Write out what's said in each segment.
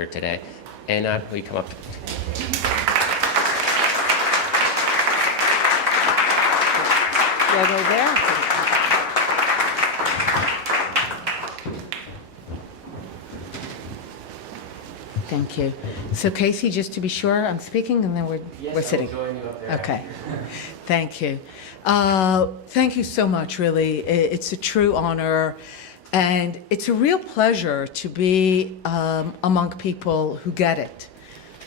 here today. Einat, will you come up? We'll go there. Thank you. So Casey, just to be sure, I'm speaking and then we're sitting. Join you up there. Okay. Thank you. Thank you so much, really. It's a true honor. And it's a real pleasure to be among people who get it.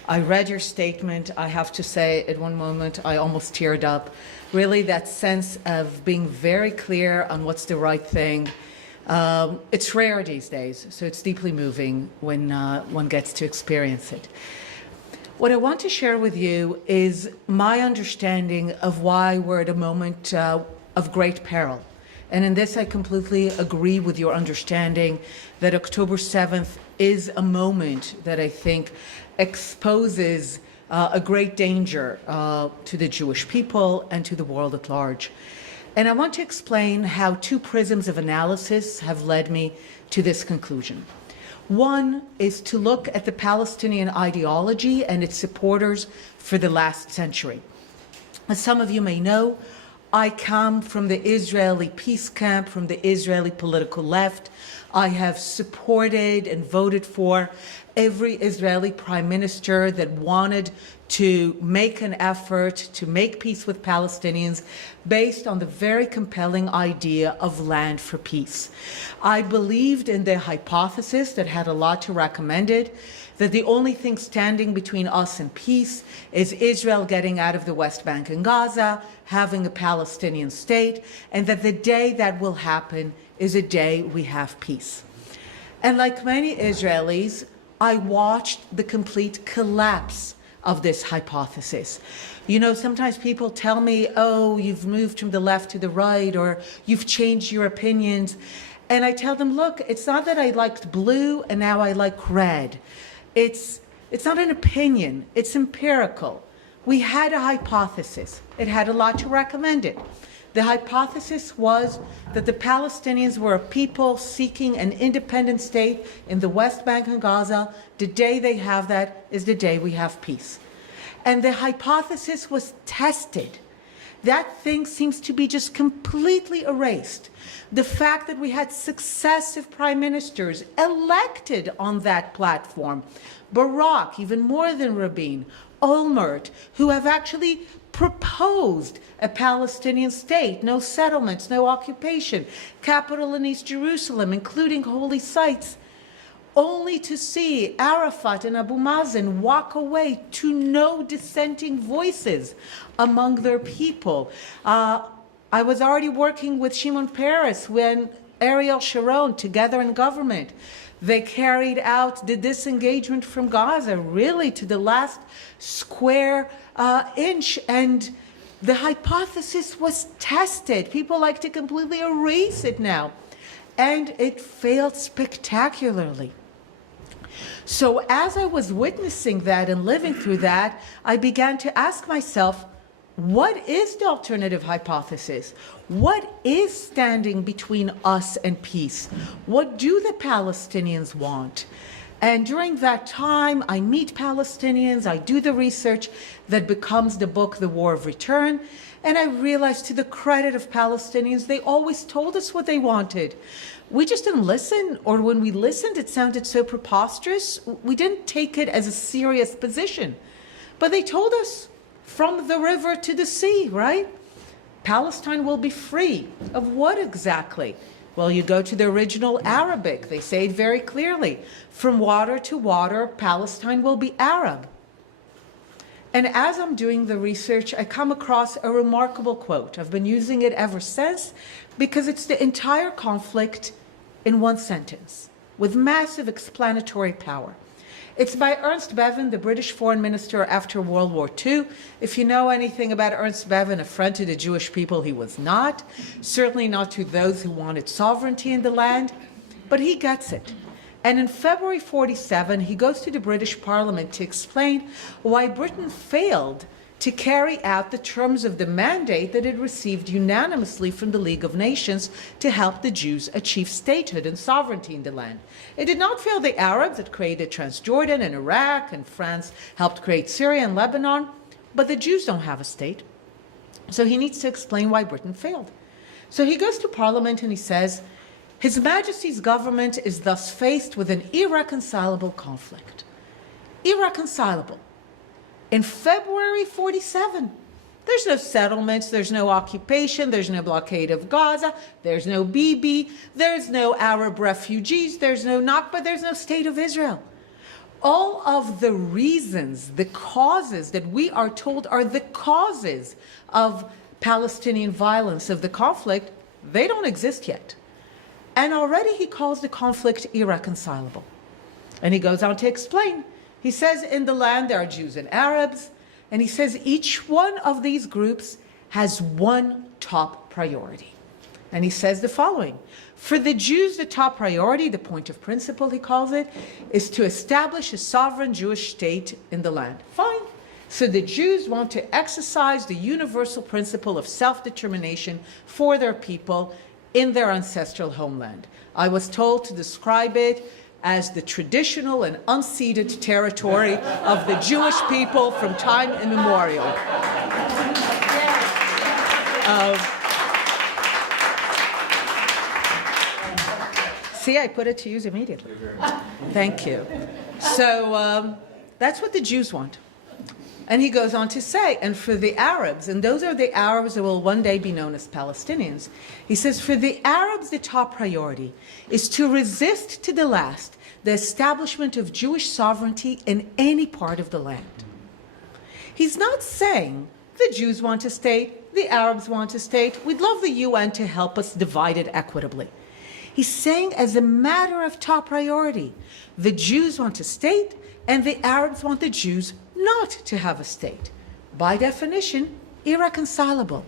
I read your statement. I have to say, at one moment, I almost teared up. Really, that sense of being very clear on what's the right thing. It's rare these days, so it's deeply moving when one gets to experience it. What I want to share with you is my understanding of why we're at a moment of great peril. And in this, I completely agree with your understanding that October 7th is a moment that I think exposes a great danger to the Jewish people and to the world at large. And I want to explain how two prisms of analysis have led me to this conclusion. One is to look at the Palestinian ideology and its supporters for the last century. As some of you may know, I come from the Israeli peace camp, from the Israeli political left. I have supported and voted for every Israeli prime minister that wanted to make an effort to make peace with Palestinians based on the very compelling idea of land for peace. I believed in the hypothesis that had a lot to recommend it, that the only thing standing between us and peace is Israel getting out of the West Bank and Gaza, having a Palestinian state, and that the day that will happen is a day we have peace. And like many Israelis, I watched the complete collapse of this hypothesis. You know, sometimes people tell me, oh, you've moved from the left to the right, or you've changed your opinions. And I tell them, look, it's not that I liked blue and now I like red. It's not an opinion, it's empirical. We had a hypothesis. It had a lot to recommend it. The hypothesis was that the Palestinians were a people seeking an independent state in the West Bank and Gaza. The day they have that is the day we have peace. And the hypothesis was tested. That thing seems to be just completely erased. The fact that we had successive prime ministers elected on that platform, Barak, even more than Rabin, Olmert, who have actually proposed a Palestinian state, no settlements, no occupation, capital in East Jerusalem, including holy sites, only to see Arafat and Abu Mazen walk away to no dissenting voices among their people. I was already working with Shimon Peres when Ariel Sharon, together in government, they carried out the disengagement from Gaza, really to the last square inch, and the hypothesis was tested. People like to completely erase it now, and it failed spectacularly. So as I was witnessing that and living through that, I began to ask myself, what is the alternative hypothesis? What is standing between us and peace? What do the Palestinians want? And during that time, I meet Palestinians, I do the research that becomes the book, The War of Return, and I realized, to the credit of Palestinians, they always told us what they wanted. We just didn't listen, or when we listened, it sounded so preposterous. We didn't take it as a serious position. But they told us, from the river to the sea, right? Palestine will be free. Of what exactly? Well, you go to the original Arabic. They say it very clearly. From water to water, Palestine will be Arab. And as I'm doing the research, I come across a remarkable quote. I've been using it ever since because it's the entire conflict in one sentence with massive explanatory power. It's by Ernst Bevin, the British foreign minister after World War II. If you know anything about Ernst Bevin, a friend to the Jewish people, he was not. Certainly not to those who wanted sovereignty in the land. But he gets it. And in February 47, he goes to the British Parliament to explain why Britain failed to carry out the terms of the mandate that it received unanimously from the League of Nations to help the Jews achieve statehood and sovereignty in the land. It did not fail the Arabs that created Transjordan and Iraq, and France helped create Syria and Lebanon, but the Jews don't have a state. So he needs to explain why Britain failed. So he goes to Parliament and he says, His Majesty's government is thus faced with an irreconcilable conflict. Irreconcilable. In February 47, there's no settlements, there's no occupation, there's no blockade of Gaza, there's no Bibi, there's no Arab refugees, there's no Nakba, there's no state of Israel. All of the reasons, the causes that we are told are the causes of Palestinian violence, of the conflict, they don't exist yet. And already he calls the conflict irreconcilable. And he goes on to explain. He says in the land there are Jews and Arabs, and he says each one of these groups has one top priority. And he says the following: for the Jews, the top priority, the point of principle he calls it, is to establish a sovereign Jewish state in the land. Fine. So the Jews want to exercise the universal principle of self-determination for their people in their ancestral homeland. I was told to describe it as the traditional and unceded territory of the Jewish people from time immemorial. See, I put it to use immediately. Thank you. So that's what the Jews want. And he goes on to say, and for the Arabs, and those are the Arabs that will one day be known as Palestinians, he says, for the Arabs, the top priority is to resist to the last the establishment of Jewish sovereignty in any part of the land. He's not saying the Jews want a state, the Arabs want a state, we'd love the UN to help us divide it equitably. He's saying as a matter of top priority, the Jews want a state and the Arabs want the Jews not to have a state. By definition, irreconcilable.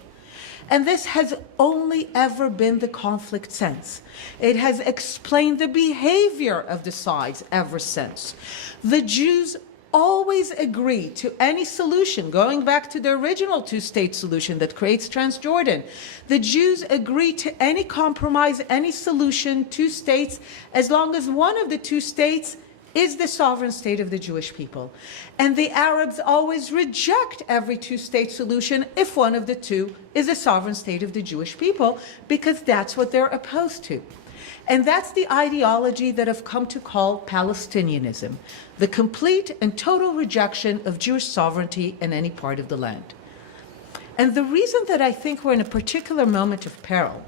And this has only ever been the conflict since. It has explained the behavior of the sides ever since. The Jews always agree to any solution, going back to the original two-state solution that creates Transjordan. The Jews agree to any compromise, any solution, two states, as long as one of the two states is the sovereign state of the Jewish people. And the Arabs always reject every two-state solution if one of the two is the sovereign state of the Jewish people, because that's what they're opposed to. And that's the ideology that I've come to call Palestinianism, the complete and total rejection of Jewish sovereignty in any part of the land. And the reason that I think we're in a particular moment of peril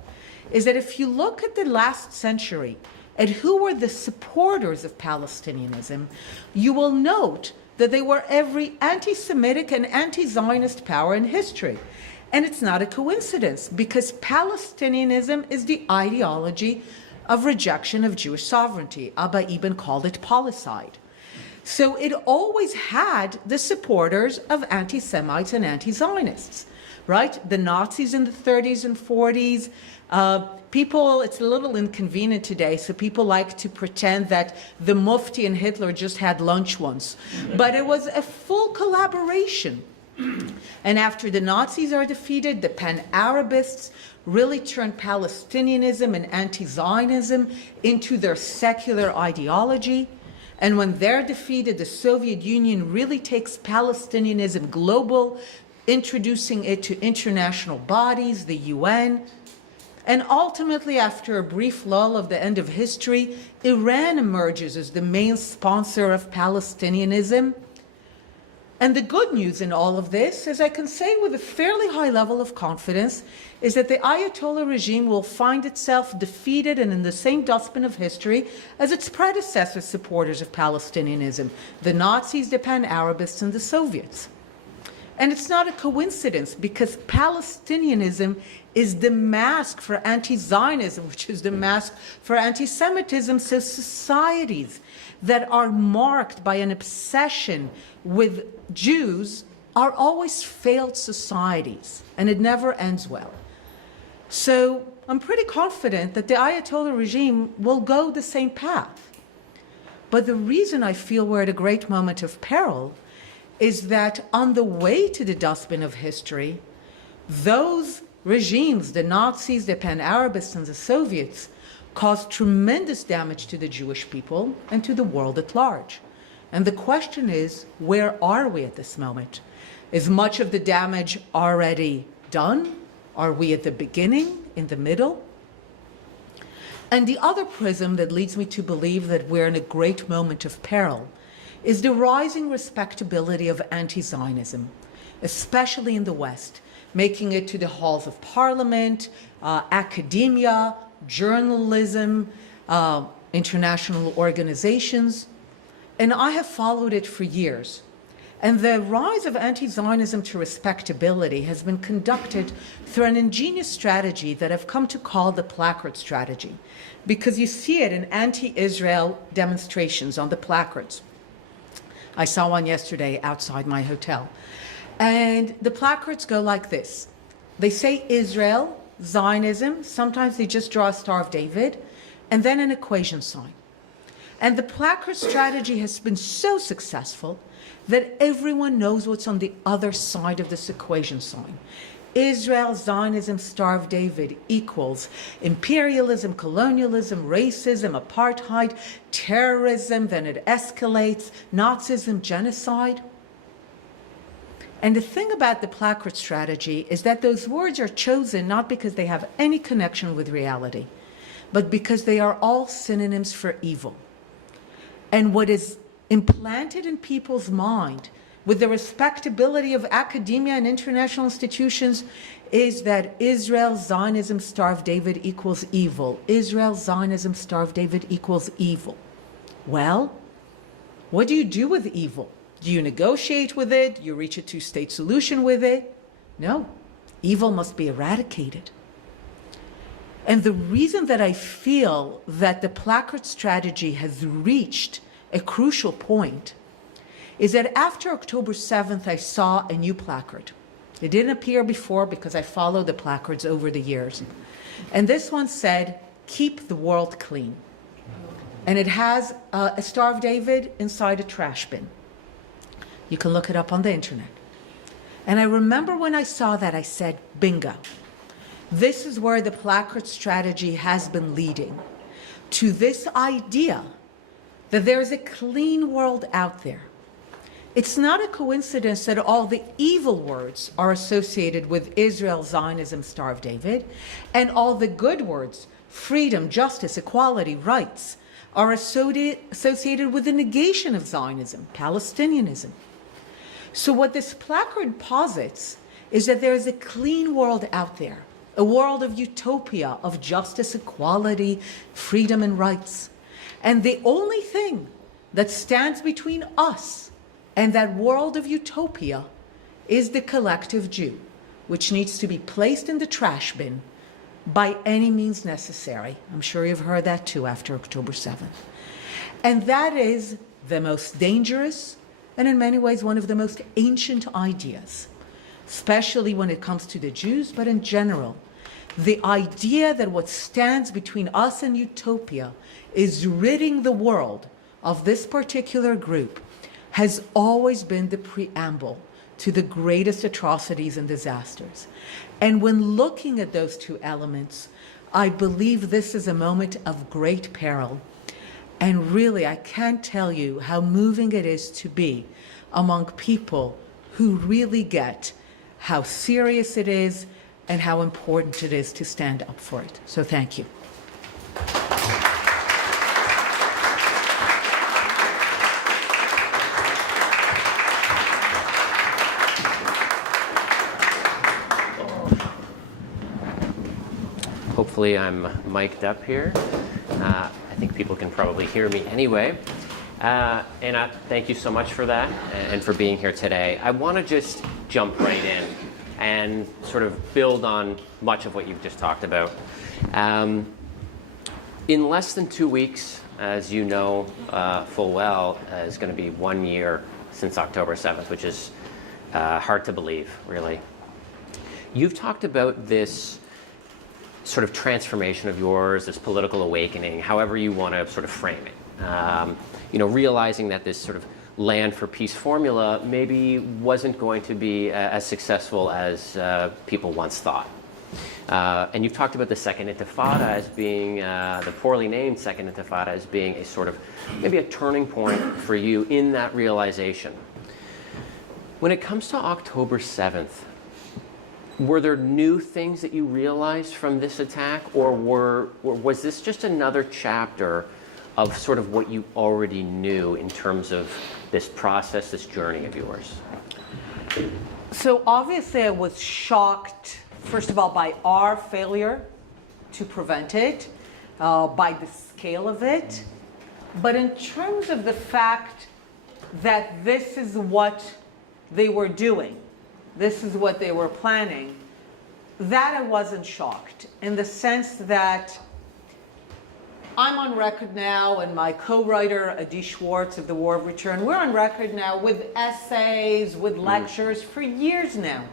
is that if you look at the last century and who were the supporters of Palestinianism, you will note that they were every anti-Semitic and anti-Zionist power in history. And it's not a coincidence, because Palestinianism is the ideology of rejection of Jewish sovereignty. Abba Eban called it policide. So it always had the supporters of anti-Semites and anti-Zionists, right? The Nazis in the 30s and 40s, people, it's a little inconvenient today, so people like to pretend that the Mufti and Hitler just had lunch once. But it was a full collaboration. And after the Nazis are defeated, the Pan-Arabists really turned Palestinianism and anti-Zionism into their secular ideology. And when they're defeated, the Soviet Union really takes Palestinianism global, introducing it to international bodies, the UN. And ultimately, after a brief lull of the end of history, Iran emerges as the main sponsor of Palestinianism. And the good news in all of this, as I can say with a fairly high level of confidence, is that the Ayatollah regime will find itself defeated and in the same dustbin of history as its predecessor supporters of Palestinianism, the Nazis, the Pan-Arabists, and the Soviets. And it's not a coincidence, because Palestinianism is the mask for anti-Zionism, which is the mask for anti-Semitism. So societies that are marked by an obsession with Jews are always failed societies, and it never ends well. So I'm pretty confident that the Ayatollah regime will go the same path. But the reason I feel we're at a great moment of peril is that on the way to the dustbin of history, those regimes, the Nazis, the Pan-Arabists, and the Soviets, caused tremendous damage to the Jewish people and to the world at large. And the question is, where are we at this moment? Is much of the damage already done? Are we at the beginning, in the middle? And the other prism that leads me to believe that we're in a great moment of peril is the rising respectability of anti-Zionism, especially in the West, making it to the halls of parliament, academia, journalism, international organizations. And I have followed it for years. And the rise of anti-Zionism to respectability has been conducted through an ingenious strategy that I've come to call the placard strategy, because you see it in anti-Israel demonstrations on the placards. I saw one yesterday outside my hotel. And the placards go like this. They say Israel, Zionism, sometimes they just draw a Star of David, and then an equation sign. And the placard strategy has been so successful that everyone knows what's on the other side of this equation sign. Israel, Zionism, Star of David equals imperialism, colonialism, racism, apartheid, terrorism, then it escalates, Nazism, genocide. And the thing about the placard strategy is that those words are chosen not because they have any connection with reality, but because they are all synonyms for evil. And what is implanted in people's mind with the respectability of academia and international institutions is that Israel, Zionism, Star of David equals evil. Israel, Zionism, Star of David equals evil. Well, what do you do with evil? Do you negotiate with it? Do you reach a two-state solution with it? No. Evil must be eradicated. And the reason that I feel that the placard strategy has reached a crucial point is that after October 7th, I saw a new placard. It didn't appear before because I followed the placards over the years. And this one said, "Keep the world clean." And it has a Star of David inside a trash bin. You can look it up on the internet. And I remember when I saw that, I said, bingo. This is where the placard strategy has been leading, to this idea that there is a clean world out there. It's not a coincidence that all the evil words are associated with Israel, Zionism, Star of David, and all the good words, freedom, justice, equality, rights, are associated with the negation of Zionism, Palestinianism. So what this placard posits is that there is a clean world out there, a world of utopia, of justice, equality, freedom, and rights. And the only thing that stands between us and that world of utopia is the collective Jew, which needs to be placed in the trash bin by any means necessary. I'm sure you've heard that too after October 7th. And that is the most dangerous and in many ways one of the most ancient ideas, especially when it comes to the Jews, but in general. The idea that what stands between us and utopia is ridding the world of this particular group has always been the preamble to the greatest atrocities and disasters. And when looking at those two elements, I believe this is a moment of great peril. And really, I can't tell you how moving it is to be among people who really get how serious it is and how important it is to stand up for it. So thank you. Hopefully I'm mic'd up here. I think people can probably hear me anyway. Einat, thank you so much for that and for being here today. I want to just jump right in and sort of build on much of what you've just talked about. In less than 2 weeks, as you know full well, is going to be 1 year since October 7th, which is hard to believe, really. You've talked about this sort of transformation of yours, this political awakening, however you want to sort of frame it. Realizing that this sort of land for peace formula maybe wasn't going to be as successful as people once thought. And you've talked about the Second Intifada as being, the poorly named Second Intifada as being a sort of, maybe a turning point for you in that realization. When it comes to October 7th, were there new things that you realized from this attack, or was this just another chapter of sort of what you already knew in terms of this process, this journey of yours? So obviously I was shocked, first of all, by our failure to prevent it, by the scale of it. But in terms of the fact that this is what they were doing, this is what they were planning, that I wasn't shocked, in the sense that I'm on record now, and my co-writer, Adi Schwartz of The War of Return, we're on record now with essays, with lectures for years now,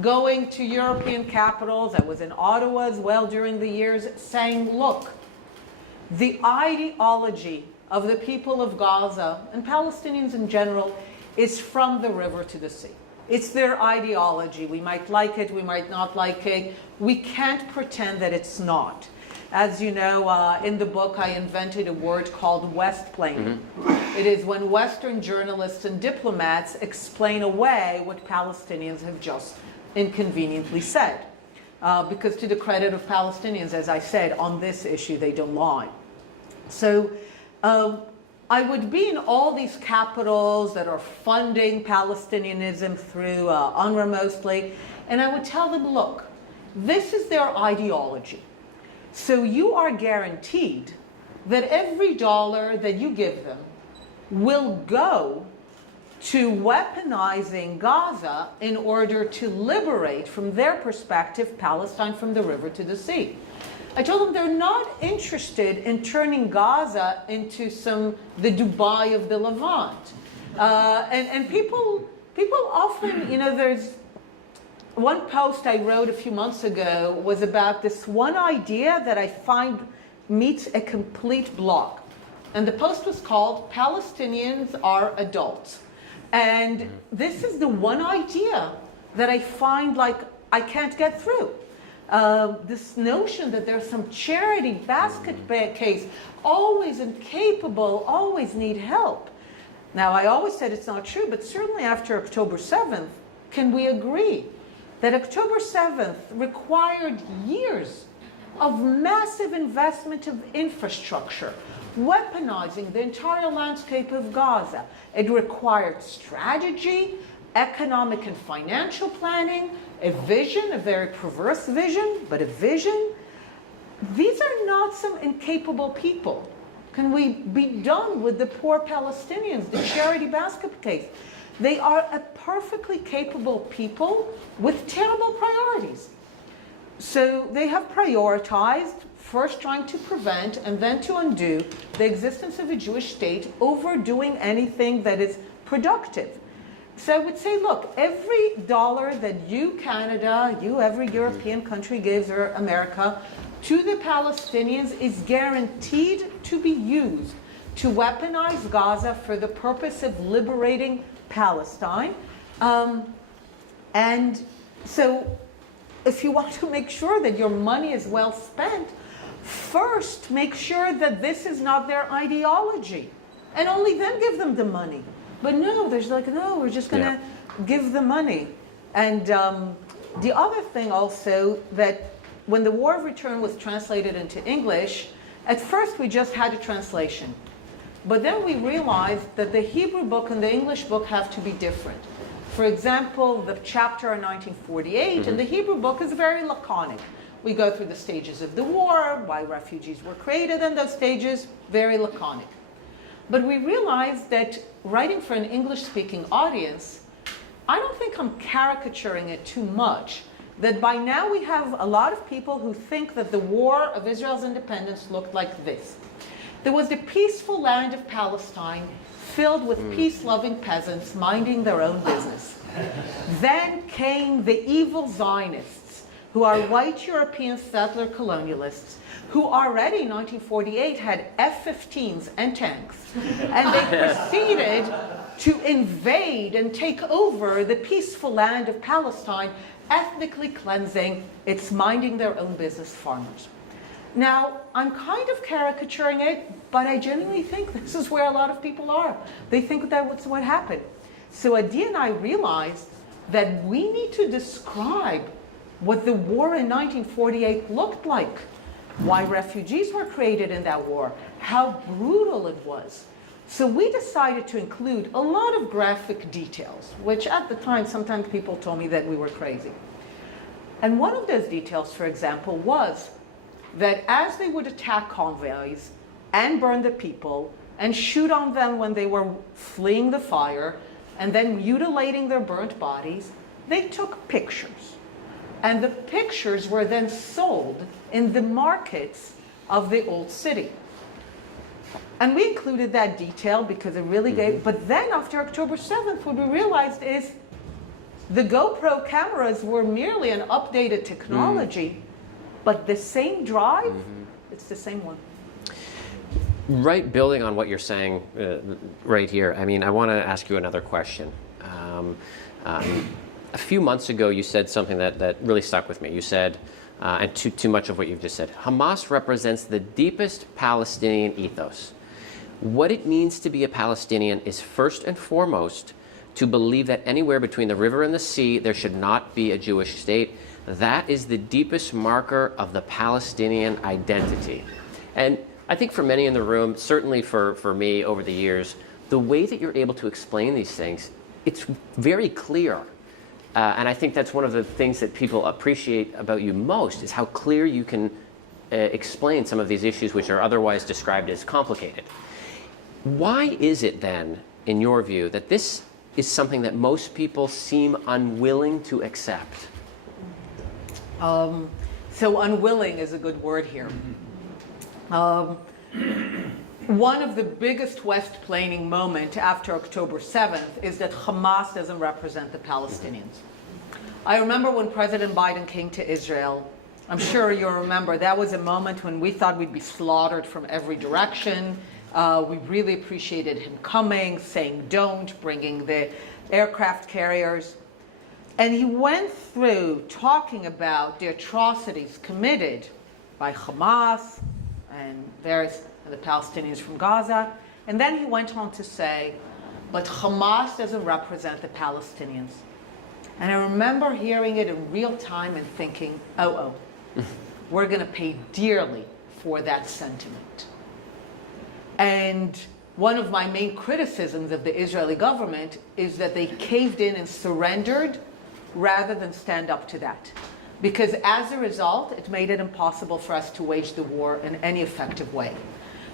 going to European capitals. I was in Ottawa as well during the years, saying, look, the ideology of the people of Gaza, and Palestinians in general, is from the river to the sea. It's their ideology. We might like it, we might not like it. We can't pretend that it's not. As you know, in the book, I invented a word called West-plaining. It is when Western journalists and diplomats explain away what Palestinians have just inconveniently said. Because to the credit of Palestinians, as I said, on this issue, they don't lie. So I would be in all these capitals that are funding Palestinianism through UNRWA mostly, and I would tell them, look, this is their ideology. So you are guaranteed that every dollar that you give them will go to weaponizing Gaza in order to liberate, from their perspective, Palestine from the river to the sea. I told them they're not interested in turning Gaza into the Dubai of the Levant. And people often, you know, there's one post I wrote a few months ago was about this one idea that I find meets a complete block. And the post was called Palestinians Are Adults. And this is the one idea that I find like I can't get through. This notion that there's some charity basket case, always incapable, always need help. Now, I always said it's not true, but certainly after October 7th, can we agree that October 7th required years of massive investment of infrastructure, weaponizing the entire landscape of Gaza? It required strategy, economic and financial planning, a vision, a very perverse vision, but a vision. These are not some incapable people. Can we be done with the poor Palestinians, the charity basket case? They are a perfectly capable people with terrible priorities. So they have prioritized first trying to prevent and then to undo the existence of a Jewish state over doing anything that is productive. So I would say, look, every dollar that you, Canada, every European country gives, or America, to the Palestinians is guaranteed to be used to weaponize Gaza for the purpose of liberating Palestine. And so if you want to make sure that your money is well spent, first make sure that this is not their ideology, and only then give them the money. But no, there's like, no, we're just going to give the money. And the other thing also, that when The War of Return was translated into English, at first we just had a translation. But then we realized that the Hebrew book and the English book have to be different. For example, the chapter on 1948 in the Hebrew book is very laconic. We go through the stages of the war, why refugees were created, and those stages, very laconic. But we realized that writing for an English-speaking audience, I don't think I'm caricaturing it too much, that by now we have a lot of people who think that the war of Israel's independence looked like this. There was the peaceful land of Palestine filled with peace-loving peasants minding their own business. Then came the evil Zionists, who are white European settler colonialists, who already in 1948 had F-15s and tanks. And they proceeded to invade and take over the peaceful land of Palestine, ethnically cleansing its minding their own business farmers. Now, I'm kind of caricaturing it, but I genuinely think this is where a lot of people are. They think that's what happened. So Adi and I realized that we need to describe what the war in 1948 looked like, why refugees were created in that war, how brutal it was. So we decided to include a lot of graphic details, which at the time, sometimes people told me that we were crazy. And one of those details, for example, was that as they would attack convoys and burn the people and shoot on them when they were fleeing the fire and then mutilating their burnt bodies, they took pictures. And the pictures were then sold in the markets of the old city. And we included that detail because it really gave, but then after October 7th, what we realized is the GoPro cameras were merely an updated technology, but the same drive, it's the same one. Right, building on what you're saying right here, I mean, I want to ask you another question. A few months ago, you said something that really stuck with me. You said, and too much of what you've just said, Hamas represents the deepest Palestinian ethos. What it means to be a Palestinian is first and foremost to believe that anywhere between the river and the sea, there should not be a Jewish state. That is the deepest marker of the Palestinian identity. And I think for many in the room, certainly for me over the years, the way that you're able to explain these things, it's very clear. And I think that's one of the things that people appreciate about you most, is how clear you can explain some of these issues which are otherwise described as complicated. Why is it then, in your view, that this is something that most people seem unwilling to accept? So unwilling is a good word here. One of the biggest west-plaining moments after October 7th is that Hamas doesn't represent the Palestinians. I remember when President Biden came to Israel, I'm sure you'll remember, that was a moment when we thought we'd be slaughtered from every direction. We really appreciated him coming, saying don't, bringing the aircraft carriers. And he went through talking about the atrocities committed by Hamas and the Palestinians from Gaza. And then he went on to say, but Hamas doesn't represent the Palestinians. And I remember hearing it in real time and thinking, we're going to pay dearly for that sentiment. And one of my main criticisms of the Israeli government is that they caved in and surrendered rather than stand up to that. Because as a result, it made it impossible for us to wage the war in any effective way.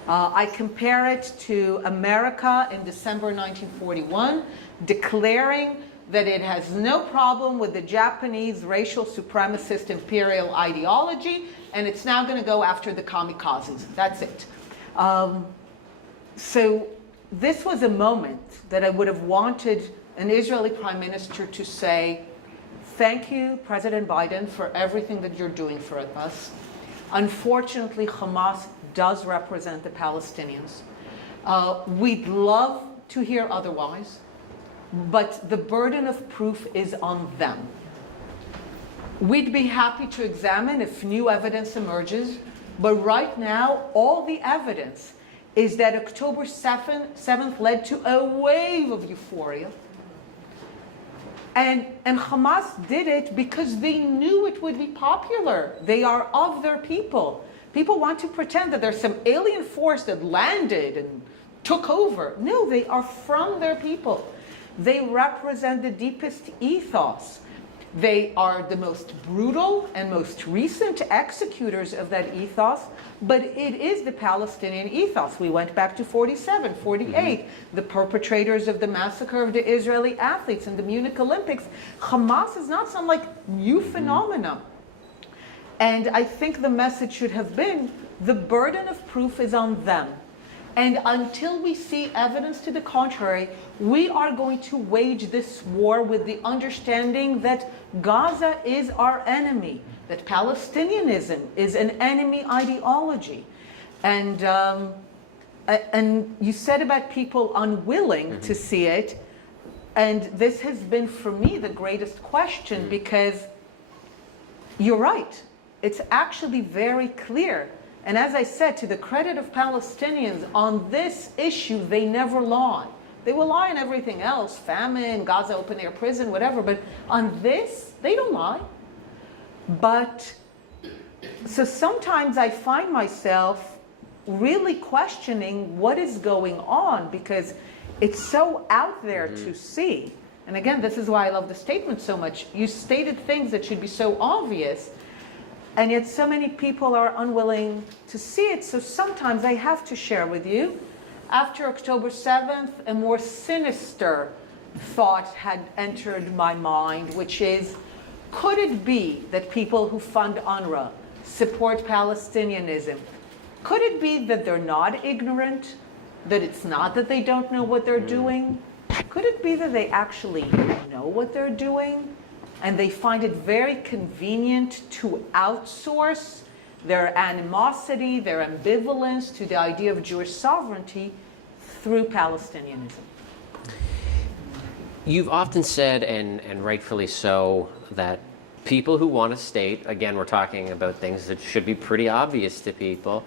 I compare it to America in December 1941, declaring that it has no problem with the Japanese racial supremacist imperial ideology, and it's now going to go after the kamikazes. That's it. So this was a moment that I would have wanted an Israeli prime minister to say, thank you, President Biden, for everything that you're doing for us. Unfortunately, Hamas does represent the Palestinians. We'd love to hear otherwise, but the burden of proof is on them. We'd be happy to examine if new evidence emerges, but right now, all the evidence is that October 7th led to a wave of euphoria. And Hamas did it because they knew it would be popular. They are of their people. People want to pretend that there's some alien force that landed and took over. No, they are from their people. They represent the deepest ethos. They are the most brutal and most recent executors of that ethos, but it is the Palestinian ethos. We went back to 47, 48, the perpetrators of the massacre of the Israeli athletes in the Munich Olympics. Hamas is not some new phenomenon. And I think the message should have been, the burden of proof is on them. And until we see evidence to the contrary, we are going to wage this war with the understanding that Gaza is our enemy, that Palestinianism is an enemy ideology. And And you said about people unwilling to see it, and this has been for me the greatest question, because you're right. It's actually very clear. And as I said, to the credit of Palestinians, on this issue, they never lie. They will lie on everything else, famine, Gaza open air prison, whatever, but on this, they don't lie. But, so sometimes I find myself really questioning what is going on, because it's so out there to see. And again, this is why I love the statement so much. You stated things that should be so obvious, and yet so many people are unwilling to see it. So sometimes I have to share with you, after October 7th, a more sinister thought had entered my mind, which is, could it be that people who fund UNRWA support Palestinianism? Could it be that they're not ignorant? That it's not that they don't know what they're doing? Could it be that they actually know what they're doing, and they find it very convenient to outsource their animosity, their ambivalence to the idea of Jewish sovereignty through Palestinianism? You've often said, and rightfully so, that people who want a state, again, we're talking about things that should be pretty obvious to people,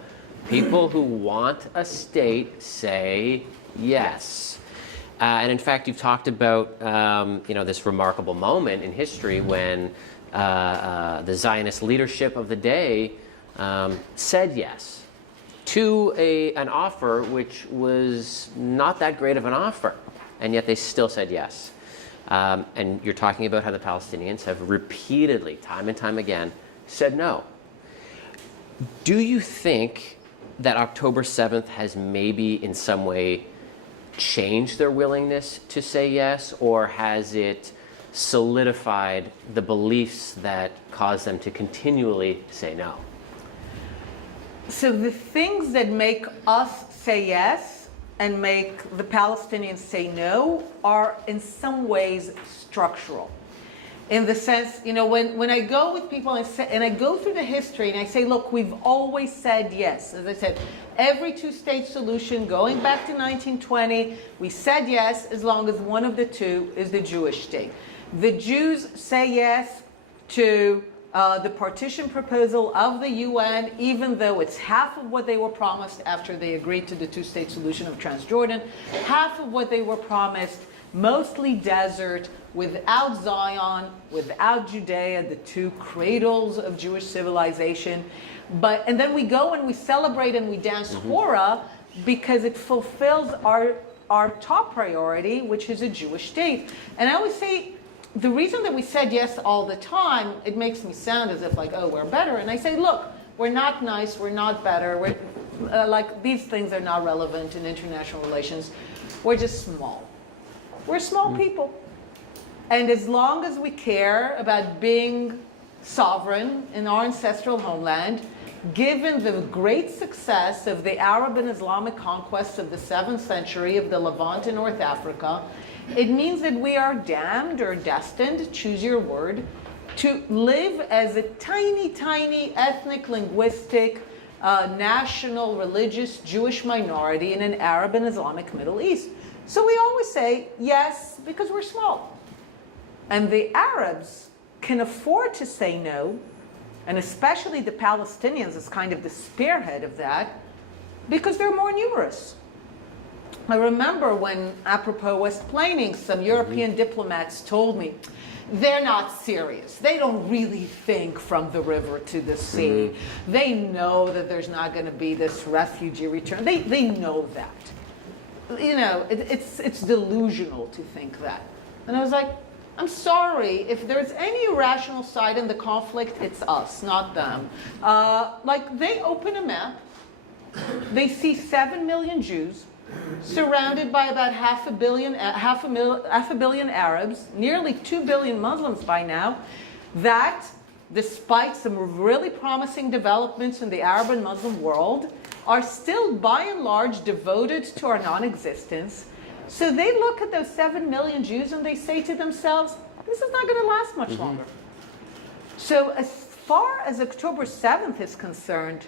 people who want a state say yes. And in fact, you've talked about this remarkable moment in history when the Zionist leadership of the day said yes to an offer which was not that great of an offer, and yet they still said yes. And you're talking about how the Palestinians have repeatedly, time and time again, said no. Do you think that October 7th has maybe in some way changed their willingness to say yes, or has it solidified the beliefs that cause them to continually say no? So the things that make us say yes and make the Palestinians say no are in some ways structural. In the sense, when I go with people and I go through the history and I say, look, we've always said yes. As I said, every two-state solution going back to 1920, we said yes as long as one of the two is the Jewish state. The Jews say yes to the partition proposal of the UN, even though it's half of what they were promised after they agreed to the two-state solution of Transjordan, half of what they were promised, mostly desert, without Zion, without Judea, the two cradles of Jewish civilization. And then we go and we celebrate and we dance Hora because it fulfills our top priority, which is a Jewish state. And I always say, the reason that we said yes all the time, it makes me sound as if like, oh, we're better. And I say, look, we're not nice, we're not better, these things are not relevant in international relations. We're just small. We're small people. And as long as we care about being sovereign in our ancestral homeland, given the great success of the Arab and Islamic conquests of the 7th century of the Levant and North Africa, it means that we are damned or destined, choose your word, to live as a tiny, tiny ethnic, linguistic, national, religious Jewish minority in an Arab and Islamic Middle East. So we always say yes because we're small. And the Arabs can afford to say no, and especially the Palestinians as kind of the spearhead of that, because they're more numerous. I remember when, apropos West Planning, some European diplomats told me, they're not serious. They don't really think from the river to the sea. They know that there's not going to be this refugee return. They know that. It's delusional to think that. And I was like, I'm sorry, if there's any irrational side in the conflict, it's us, not them. They open a map, they see 7 million Jews, surrounded by about half a billion Arabs, nearly 2 billion Muslims by now, that, despite some really promising developments in the Arab and Muslim world, are still by and large devoted to our non-existence. So they look at those 7 million Jews and they say to themselves, this is not going to last much longer. So as far as October 7th is concerned,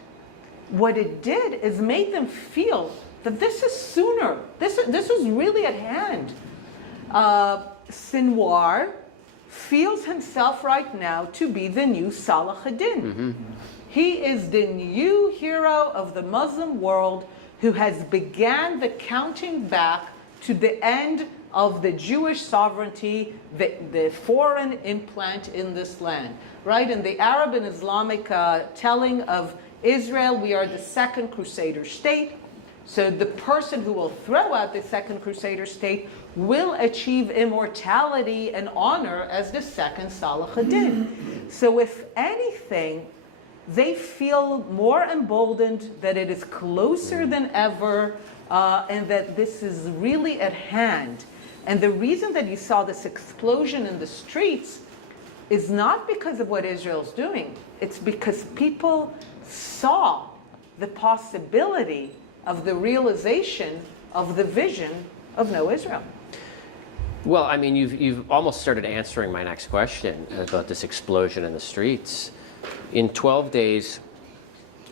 what it did is made them feel that this is sooner. This is really at hand. Sinwar feels himself right now to be the new Salah ad-Din. He is the new hero of the Muslim world who has began the counting back to the end of the Jewish sovereignty, the foreign implant in this land. Right? In the Arab and Islamic telling of Israel, we are the second Crusader state. So the person who will throw out the second Crusader state will achieve immortality and honor as the second Salah ad-Din. So if anything, they feel more emboldened that it is closer than ever and that this is really at hand. And the reason that you saw this explosion in the streets is not because of what Israel's doing. It's because people saw the possibility of the realization of the vision of no Israel. Well, I mean, you've almost started answering my next question about this explosion in the streets. In 12 days,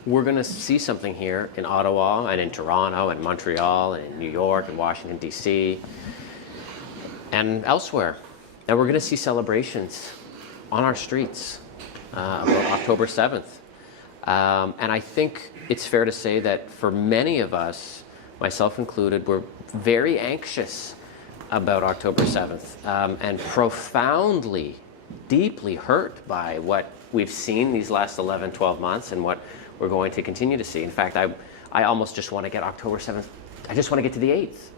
we're going to see something here in Ottawa and in Toronto and Montreal and in New York and Washington, D.C. and elsewhere. And we're going to see celebrations on our streets about October 7th. And I think it's fair to say that for many of us, myself included, we're very anxious about October 7th and profoundly, deeply hurt by what we've seen these last 11, 12 months and what we're going to continue to see. In fact, I almost just want to get October 7th, I just want to get to the 8th.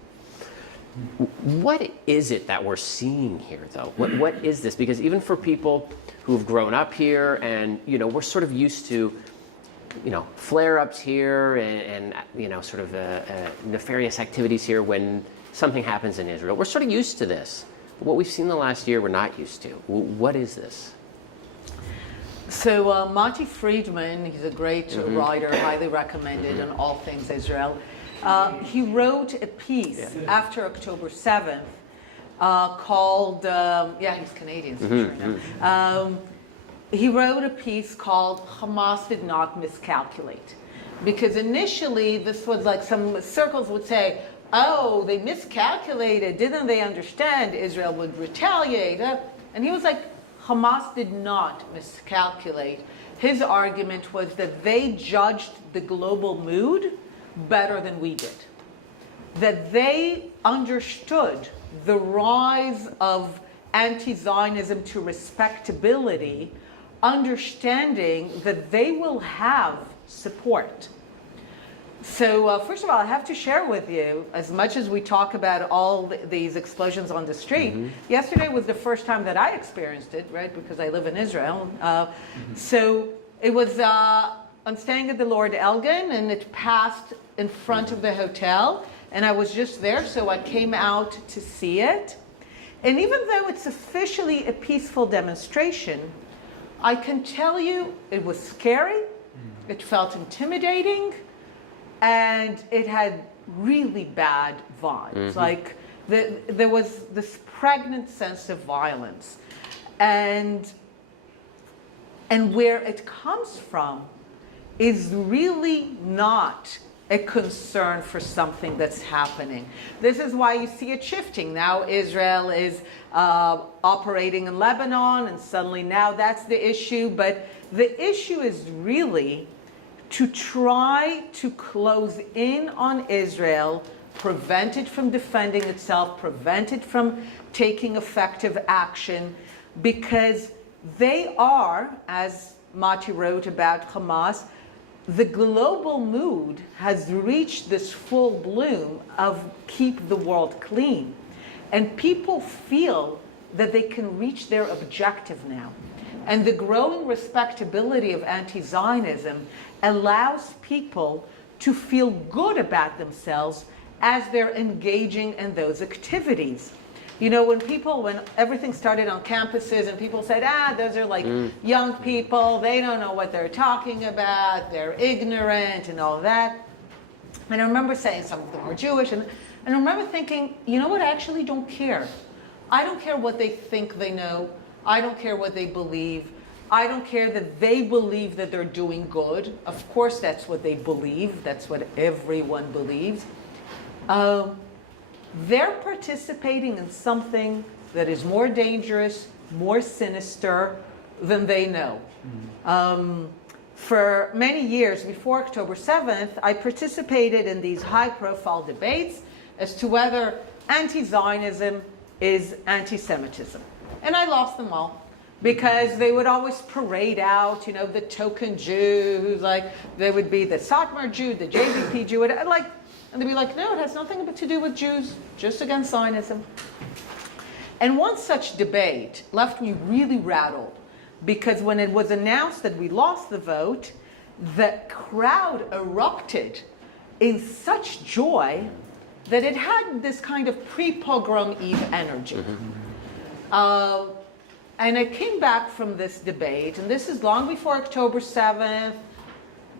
What is it that we're seeing here, though? What is this? Because even for people who've grown up here and, we're sort of used to, flare-ups here and sort of nefarious activities here when something happens in Israel. We're sort of used to this. But what we've seen the last year, we're not used to. What is this? So Monty Friedman, he's a great writer, highly recommended on all things Israel. He wrote a piece after October 7th called, he's Canadian, so sure. He wrote a piece called Hamas Did Not Miscalculate. Because initially, this was like some circles would say, oh, they miscalculated. Didn't they understand Israel would retaliate? And he was like, Hamas did not miscalculate. His argument was that they judged the global mood better than we did. That they understood the rise of anti-Zionism to respectability, understanding that they will have support. So first of all, I have to share with you, as much as we talk about all these explosions on the street, yesterday was the first time that I experienced it, right, because I live in Israel. So it was, I'm staying at the Lord Elgin, and it passed in front of the hotel, and I was just there, so I came out to see it. And even though it's officially a peaceful demonstration, I can tell you it was scary, it felt intimidating, and it had really bad vibes. Like there was this pregnant sense of violence. And where it comes from is really not a concern for something that's happening. This is why you see it shifting. Now Israel is operating in Lebanon, and suddenly now that's the issue. But the issue is really to try to close in on Israel, prevent it from defending itself, prevent it from taking effective action, because they are, as Mati wrote about Hamas, the global mood has reached this full bloom of keep the world clean. And people feel that they can reach their objective now. And the growing respectability of anti-Zionism allows people to feel good about themselves as they're engaging in those activities. When everything started on campuses and people said, those are like young people, they don't know what they're talking about, they're ignorant and all that. And I remember saying some of them were Jewish, and I remember thinking, you know what, I actually don't care. I don't care what they think they know. I don't care what they believe. I don't care that they believe that they're doing good. Of course, that's what they believe. That's what everyone believes. They're participating in something that is more dangerous, more sinister than they know. For many years before October 7th, I participated in these high-profile debates as to whether anti-Zionism is anti-Semitism. And I lost them all because they would always parade out, you know, the token Jew who's like, there would be the Satmar Jew, the JVP Jew, and they'd be like, no, it has nothing to do with Jews, just against Zionism. And one such debate left me really rattled, because when it was announced that we lost the vote, the crowd erupted in such joy that it had this kind of pre-pogrom Eve energy. And I came back from this debate, and this is long before October 7th,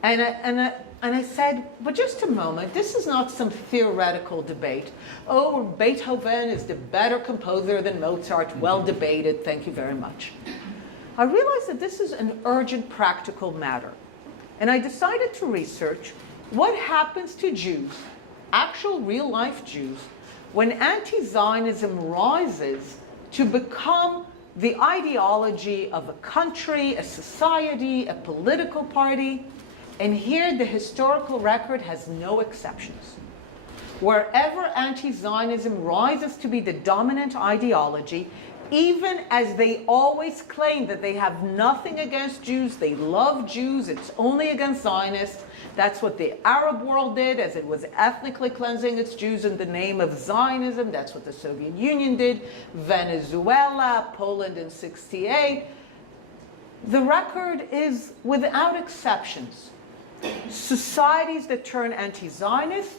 and I said, but just a moment, this is not some theoretical debate. Oh, Beethoven is the better composer than Mozart. Well debated, thank you very much. I realized that this is an urgent practical matter. And I decided to research what happens to Jews, actual real-life Jews, when anti-Zionism rises to become the ideology of a country, a society, a political party. And here the historical record has no exceptions. Wherever anti-Zionism rises to be the dominant ideology, even as they always claim that they have nothing against Jews, they love Jews, it's only against Zionists. That's what the Arab world did, as it was ethnically cleansing its Jews in the name of Zionism. That's what the Soviet Union did, Venezuela, Poland in '68. The record is without exceptions. Societies that turn anti-Zionist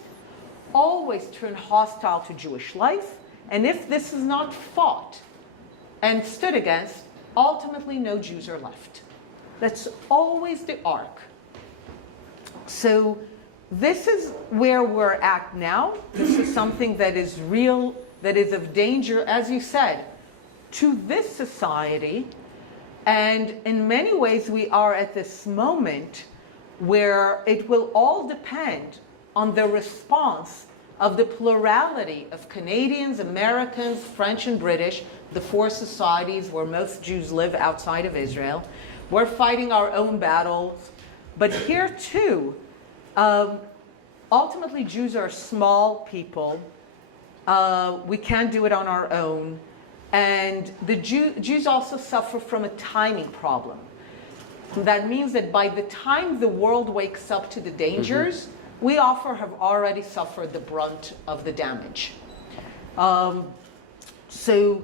always turn hostile to Jewish life, and if this is not fought and stood against, ultimately no Jews are left. That's always the arc. So this is where we're at now. This is something that is real, that is of danger, as you said, to this society. And in many ways, we are at this moment where it will all depend on the response of the plurality of Canadians, Americans, French, and British, the four societies where most Jews live outside of Israel. We're fighting our own battles. But here, too, ultimately, Jews are small people. We can't do it on our own. And the Jews also suffer from a timing problem. That means that by the time the world wakes up to the dangers, we often have already suffered the brunt of the damage. So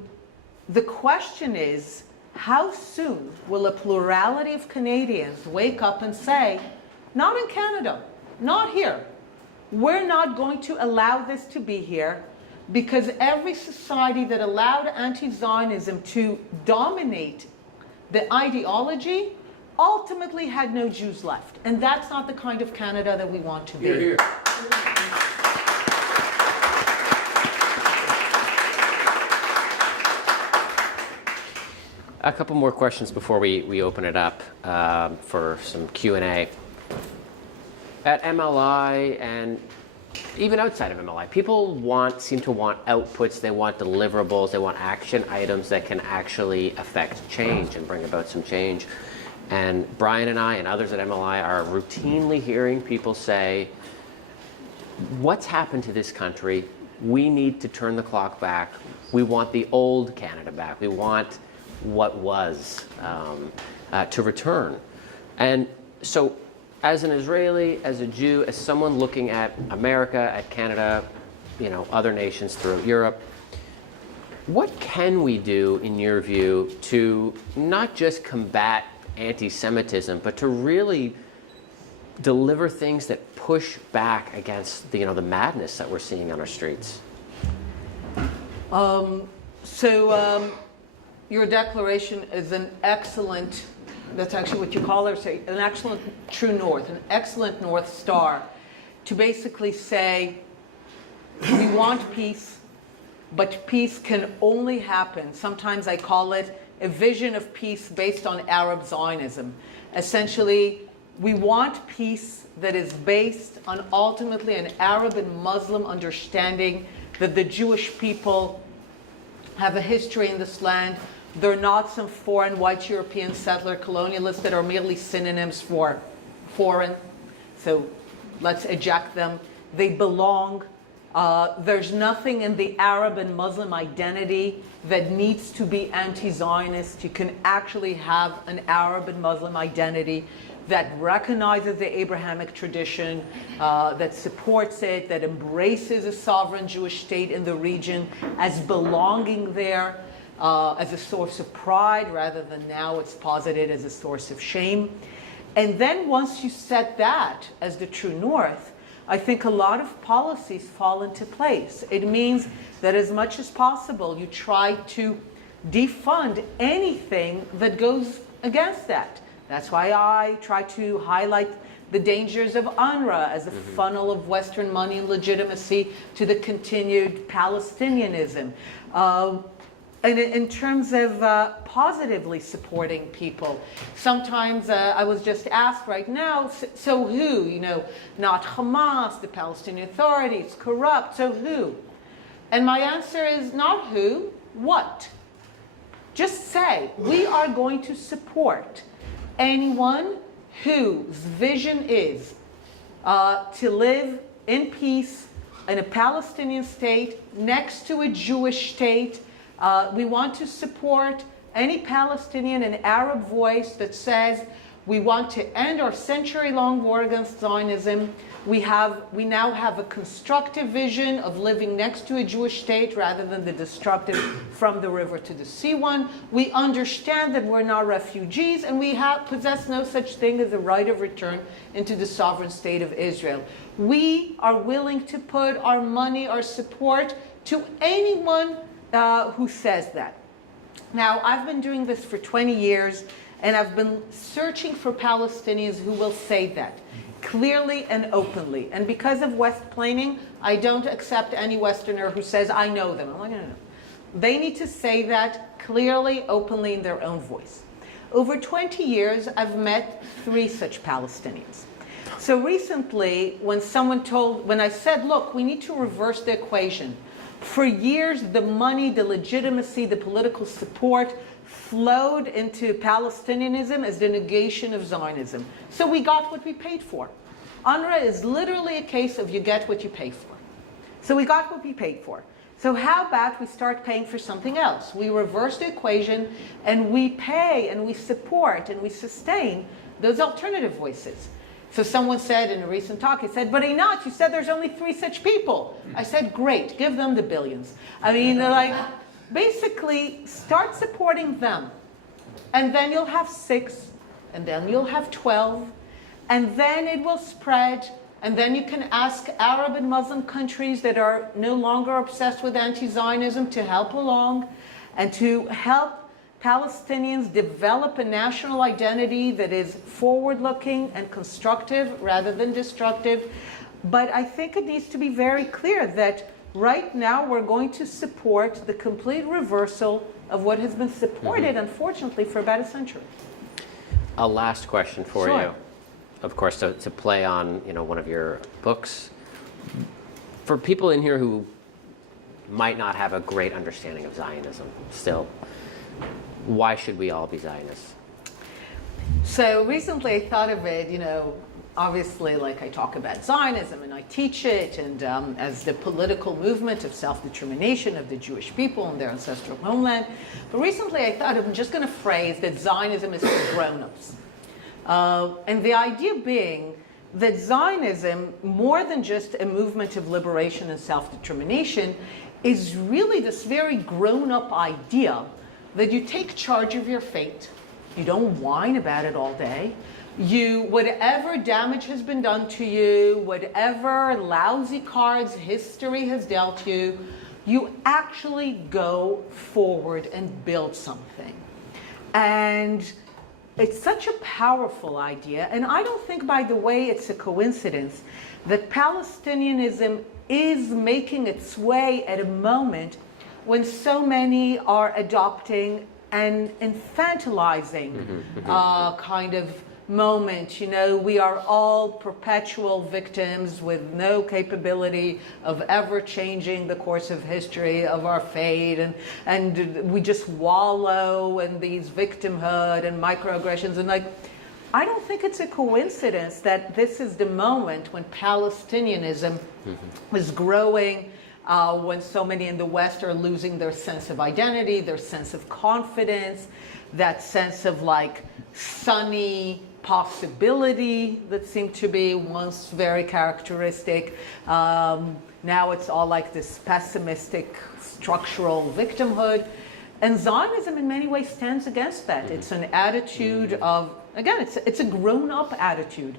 the question is, how soon will a plurality of Canadians wake up and say, not in Canada, not here. We're not going to allow this to be here, because every society that allowed anti-Zionism to dominate the ideology ultimately had no Jews left. And that's not the kind of Canada that we want to be. Hear, hear. A couple more questions before we open it up for some Q&A. At MLI and even outside of MLI, people seem to want outputs, they want deliverables, they want action items that can actually affect change and bring about some change. And Brian and I and others at MLI are routinely hearing people say, what's happened to this country? We need to turn the clock back. We want the old Canada back. We want what was to return. And so as an Israeli, as a Jew, as someone looking at America, at Canada, other nations throughout Europe, what can we do, in your view, to not just combat anti-Semitism, but to really deliver things that push back against the madness that we're seeing on our streets? Your declaration is an excellent, that's actually what you call it, an excellent true north, an excellent North Star, to basically say, we want peace, but peace can only happen. Sometimes I call it a vision of peace based on Arab Zionism. Essentially, We want peace that is based on ultimately an Arab and Muslim understanding that the Jewish people have a history in this land. They're not some foreign white European settler colonialists that are merely synonyms for foreign. So let's eject them. They belong. There's nothing in the Arab and Muslim identity that needs to be anti-Zionist. You can actually have an Arab and Muslim identity that recognizes the Abrahamic tradition, that supports it, that embraces a sovereign Jewish state in the region as belonging there, as a source of pride, rather than now it's posited as a source of shame. And then once you set that as the true north, I think a lot of policies fall into place. It means that as much as possible, you try to defund anything that goes against that. That's why I try to highlight the dangers of UNRWA as a funnel of Western money and legitimacy to the continued Palestinianism. And in terms of positively supporting people, sometimes I was just asked right now, so who? You know, not Hamas, the Palestinian Authority, it's corrupt, so who? And my answer is not who, what? Just say, we are going to support anyone whose vision is to live in peace in a Palestinian state next to a Jewish state. We want to support any Palestinian and Arab voice that says we want to end our century-long war against Zionism. We now have a constructive vision of living next to a Jewish state rather than the destructive from the river to the sea one. We understand that we're not refugees, and we possess no such thing as a right of return into the sovereign state of Israel. We are willing to put our money, our support to anyone who says that. Now, I've been doing this for 20 years, and I've been searching for Palestinians who will say that clearly and openly. And because of West-plaining, I don't accept any Westerner who says, I know them. I'm like, no. They need to say that clearly, openly, in their own voice. Over 20 years, I've met 3 such Palestinians. So recently, when I said, look, we need to reverse the equation. For years, the money, the legitimacy, the political support flowed into Palestinianism as the negation of Zionism. So we got what we paid for. UNRWA is literally a case of you get what you pay for. So we got what we paid for. So how about we start paying for something else? We reverse the equation and we pay and we support and we sustain those alternative voices. So someone said in a recent talk, he said, but Einat, you said there's only 3 such people. I said, great, give them the billions. I mean, like, basically, start supporting them. And then you'll have 6, and then you'll have 12, and then it will spread, and then you can ask Arab and Muslim countries that are no longer obsessed with anti-Zionism to help along, and to help Palestinians develop a national identity that is forward-looking and constructive rather than destructive. But I think it needs to be very clear that right now we're going to support the complete reversal of what has been supported, unfortunately, for about a century. A last question for you. Of course, to play on one of your books. For people in here who might not have a great understanding of Zionism still, why should we all be Zionists? So recently I thought of it, obviously, like I talk about Zionism and I teach it, and as the political movement of self-determination of the Jewish people and their ancestral homeland. But recently I thought I'm just going to phrase that Zionism is for grown-ups. And the idea being that Zionism, more than just a movement of liberation and self-determination, is really this very grown-up idea that you take charge of your fate. You don't whine about it all day. Whatever damage has been done to you, whatever lousy cards history has dealt you, you actually go forward and build something. And it's such a powerful idea. And I don't think, by the way, it's a coincidence that Palestinianism is making its way at a moment when so many are adopting and infantilizing kind of moment. You know, we are all perpetual victims with no capability of ever changing the course of history, of our fate, and we just wallow in these victimhood and microaggressions. And like, I don't think it's a coincidence that this is the moment when Palestinianism is growing, when so many in the West are losing their sense of identity, their sense of confidence, that sense of like sunny possibility that seemed to be once very characteristic. Now it's all like this pessimistic structural victimhood. And Zionism in many ways stands against that. It's an attitude of, again, it's a grown-up attitude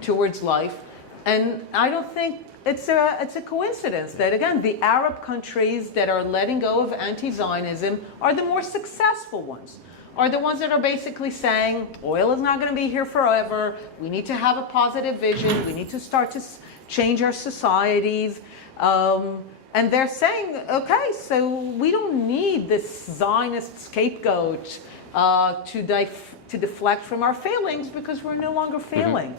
towards life. And I don't think it's a coincidence that, again, the Arab countries that are letting go of anti-Zionism are the more successful ones, are the ones that are basically saying, oil is not going to be here forever, we need to have a positive vision, we need to start to change our societies. And they're saying, okay, so we don't need this Zionist scapegoat to deflect from our failings because we're no longer failing.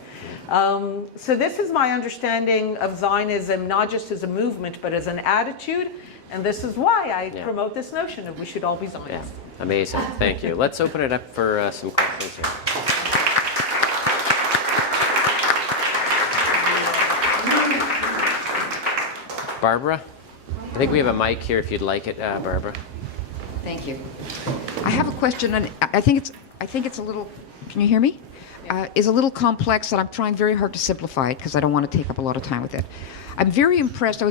So this is my understanding of Zionism, not just as a movement, but as an attitude. And this is why I promote this notion of we should all be Zionists. Yeah. Amazing. Thank you. Let's open it up for some questions here. Barbara? I think we have a mic here if you'd like it, Barbara. Thank you. I have a question, and I think it's a little, can you hear me? Is a little complex, and I'm trying very hard to simplify it because I don't want to take up a lot of time with it. I was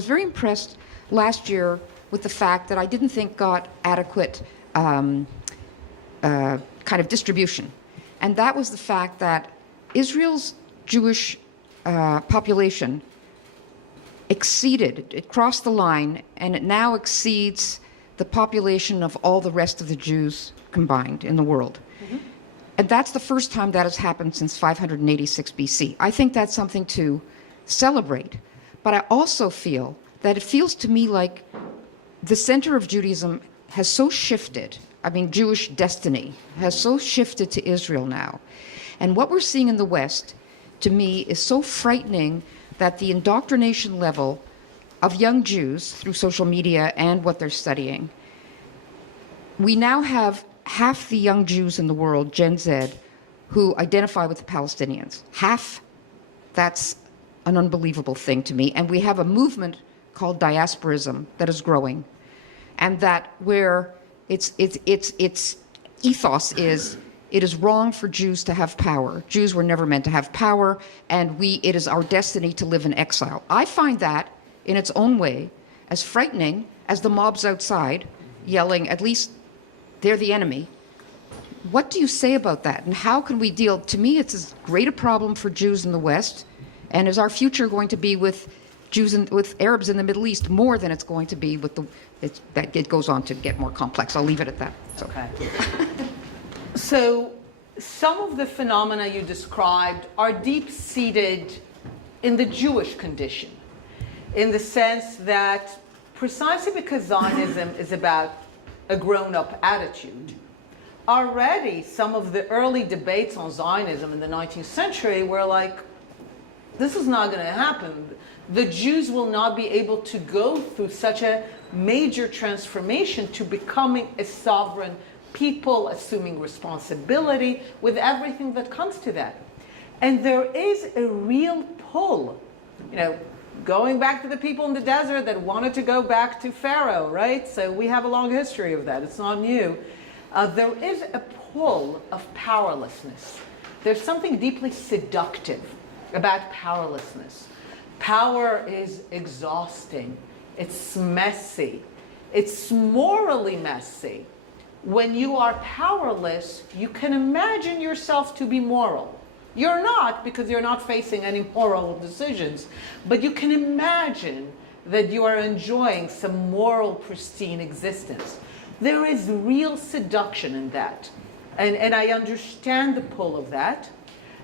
very impressed last year with the fact that I didn't think got adequate kind of distribution. And that was the fact that Israel's Jewish population it crossed the line, and it now exceeds the population of all the rest of the Jews combined in the world. Mm-hmm. And that's the first time that has happened since 586 BC. I think that's something to celebrate. But I also feel that it feels to me like the center of Judaism has so shifted. I mean, Jewish destiny has so shifted to Israel now. And what we're seeing in the West, to me, is so frightening that the indoctrination level of young Jews through social media and what they're studying, we now have half the young Jews in the world, Gen Z, who identify with the Palestinians. Half. That's an unbelievable thing to me. And we have a movement called diasporism that is growing, and that where its ethos is, it is wrong for Jews to have power. Jews were never meant to have power, and it is our destiny to live in exile. I find that, in its own way, as frightening as the mobs outside yelling, at least they're the enemy. What do you say about that, and how can we deal? To me, it's as great a problem for Jews in the West, and is our future going to be with with Arabs in the Middle East more than it's going to be with it goes on to get more complex. I'll leave it at that. So. Okay. So some of the phenomena you described are deep-seated in the Jewish condition, in the sense that precisely because Zionism is about a grown-up attitude, already some of the early debates on Zionism in the 19th century were like, this is not going to happen. The Jews will not be able to go through such a major transformation to becoming a sovereign people, assuming responsibility with everything that comes to that. And there is a real pull, going back to the people in the desert that wanted to go back to Pharaoh, right? So we have a long history of that. It's not new. There is a pull of powerlessness. There's something deeply seductive about powerlessness. Power is exhausting. It's messy. It's morally messy. When you are powerless, you can imagine yourself to be moral. You're not, because you're not facing any moral decisions, but you can imagine that you are enjoying some moral, pristine existence. There is real seduction in that. And I understand the pull of that.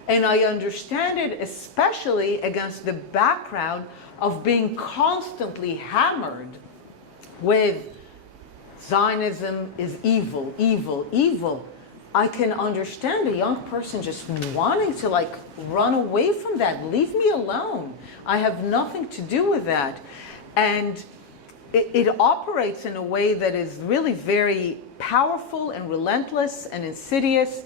And I understand it especially against the background of being constantly hammered with Zionism is evil, evil, evil. I can understand a young person just wanting to like run away from that. Leave me alone. I have nothing to do with that. And it operates in a way that is really very powerful and relentless and insidious.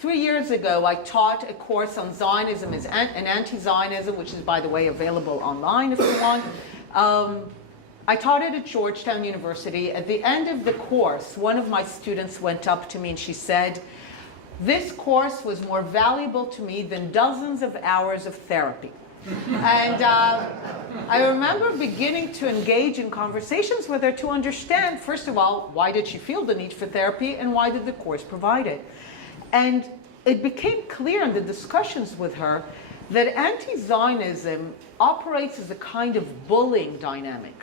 3 years ago, I taught a course on Zionism and anti-Zionism, which is, by the way, available online if you want. I taught it at Georgetown University. At the end of the course, one of my students went up to me and she said, "This course was more valuable to me than dozens of hours of therapy." And I remember beginning to engage in conversations with her to understand, first of all, why did she feel the need for therapy and why did the course provide it? And it became clear in the discussions with her that anti-Zionism operates as a kind of bullying dynamic.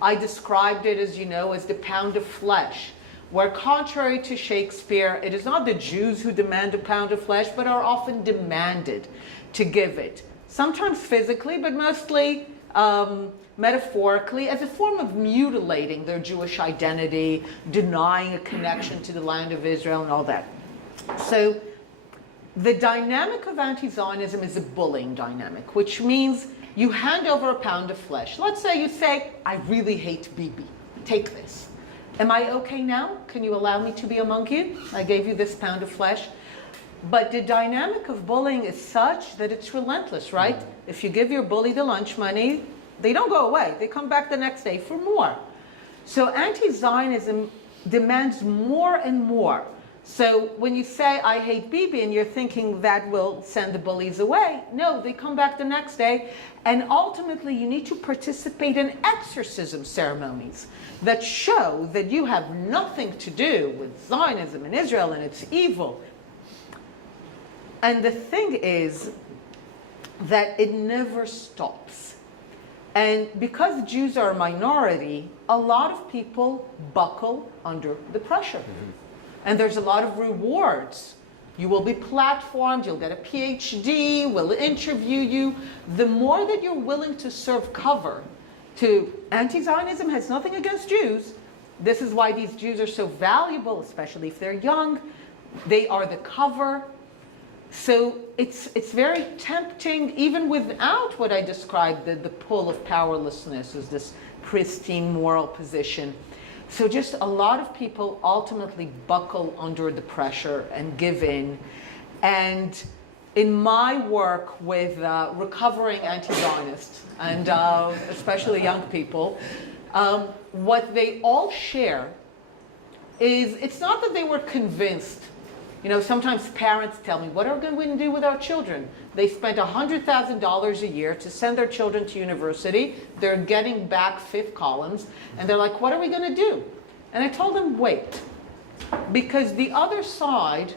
I described it, as you know, as the pound of flesh, where contrary to Shakespeare, it is not the Jews who demand a pound of flesh, but are often demanded to give it. Sometimes physically, but mostly metaphorically, as a form of mutilating their Jewish identity, denying a connection to the land of Israel and all that. So the dynamic of anti-Zionism is a bullying dynamic, which means you hand over a pound of flesh. Let's say you say, "I really hate Bibi. Take this. Am I okay now? Can you allow me to be among you? I gave you this pound of flesh." But the dynamic of bullying is such that it's relentless, right? If you give your bully the lunch money, they don't go away. They come back the next day for more. So anti-Zionism demands more and more. So when you say, "I hate Bibi," and you're thinking that will send the bullies away, no, they come back the next day. And ultimately, you need to participate in exorcism ceremonies that show that you have nothing to do with Zionism and Israel and its evil. And the thing is that it never stops. And because Jews are a minority, a lot of people buckle under the pressure. And there's a lot of rewards. You will be platformed, you'll get a PhD, we'll interview you. The more that you're willing to serve cover to anti-Zionism has nothing against Jews. This is why these Jews are so valuable, especially if they're young. They are the cover. So it's very tempting, even without what I described, the pull of powerlessness as this pristine moral position. So just a lot of people ultimately buckle under the pressure and give in. And in my work with recovering anti-Zionists, and especially young people, what they all share is it's not that they were convinced. You know, sometimes parents tell me, "What are we going to do with our children?" They spent $100,000 a year to send their children to university. They're getting back fifth columns. And they're like, "What are we going to do?" And I told them, wait. Because the other side,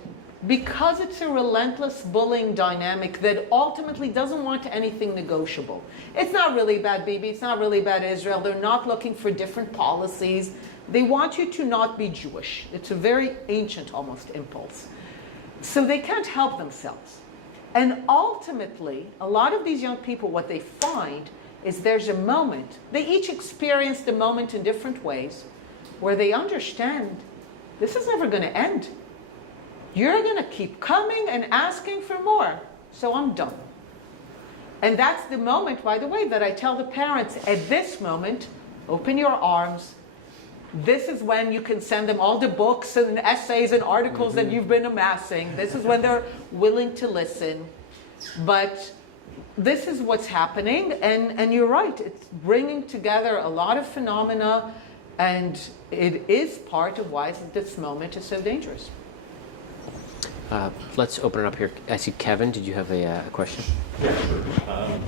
because it's a relentless bullying dynamic that ultimately doesn't want anything negotiable. It's not really about Bibi. It's not really about Israel. They're not looking for different policies. They want you to not be Jewish. It's a very ancient, almost, impulse. So they can't help themselves. And ultimately, a lot of these young people, what they find is there's a moment, they each experience the moment in different ways, where they understand this is never going to end. You're going to keep coming and asking for more, so I'm done. And that's the moment, by the way, that I tell the parents, at this moment, open your arms. This is when you can send them all the books and essays and articles that you've been amassing. This is when they're willing to listen. But this is what's happening, and you're right. It's bringing together a lot of phenomena, and it is part of why this moment is so dangerous. Let's open it up here. I see Kevin. Did you have a question? Yeah, sure.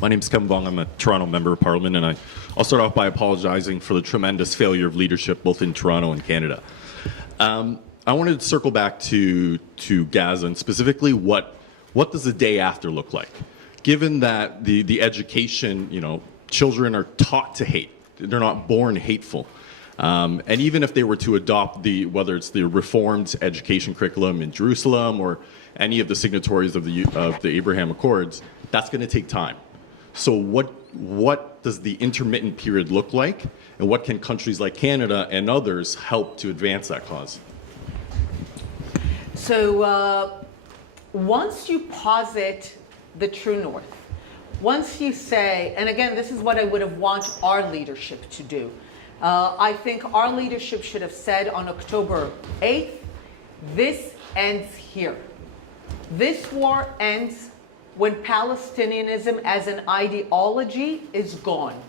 My name's Kevin Bong. I'm a Toronto Member of Parliament, and I'll start off by apologizing for the tremendous failure of leadership both in Toronto and Canada. I wanted to circle back to Gaza, and specifically what does the day after look like? Given that the education, children are taught to hate. They're not born hateful. And even if they were to adopt whether it's the reformed education curriculum in Jerusalem or any of the signatories of the Abraham Accords, that's going to take time. So what does the intermittent period look like, and what can countries like Canada and others help to advance that cause? So once you posit the true north, once you say, and again, this is what I would have wanted our leadership to do. I think our leadership should have said on October 8th, this ends here. This war ends when Palestinianism as an ideology is gone.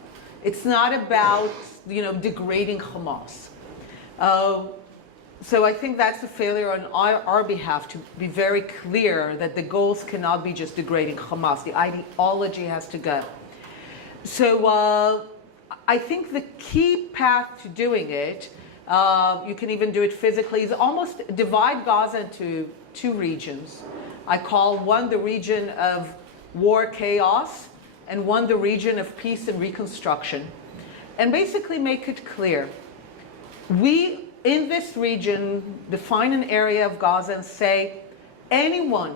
It's not about, degrading Hamas. So I think that's a failure on our behalf to be very clear that the goals cannot be just degrading Hamas. The ideology has to go. So I think the key path to doing it, you can even do it physically, is almost divide Gaza into two regions. I call one the region of war chaos and one the region of peace and reconstruction. And basically make it clear. We, in this region, define an area of Gaza and say, anyone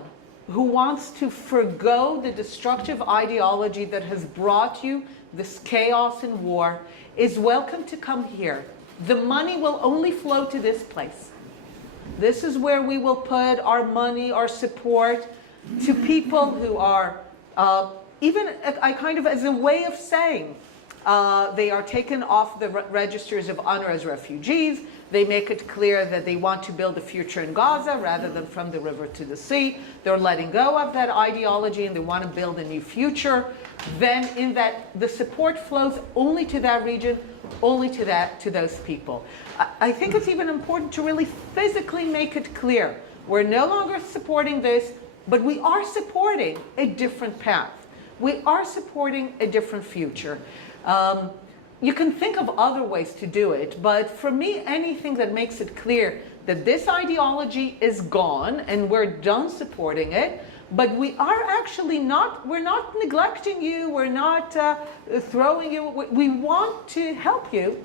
who wants to forgo the destructive ideology that has brought you this chaos and war is welcome to come here. The money will only flow to this place. This is where we will put our money, our support to people who are, even kind of as a way of saying, they are taken off the registers of honor as refugees. They make it clear that they want to build a future in Gaza rather than from the river to the sea. They're letting go of that ideology and they want to build a new future. Then in that, the support flows only to that region, only to those people. I think it's even important to really physically make it clear. We're no longer supporting this, but we are supporting a different path. We are supporting a different future. You can think of other ways to do it, but for me, anything that makes it clear that this ideology is gone and we're done supporting it, but we are actually we're not neglecting you, we're not throwing you, we want to help you,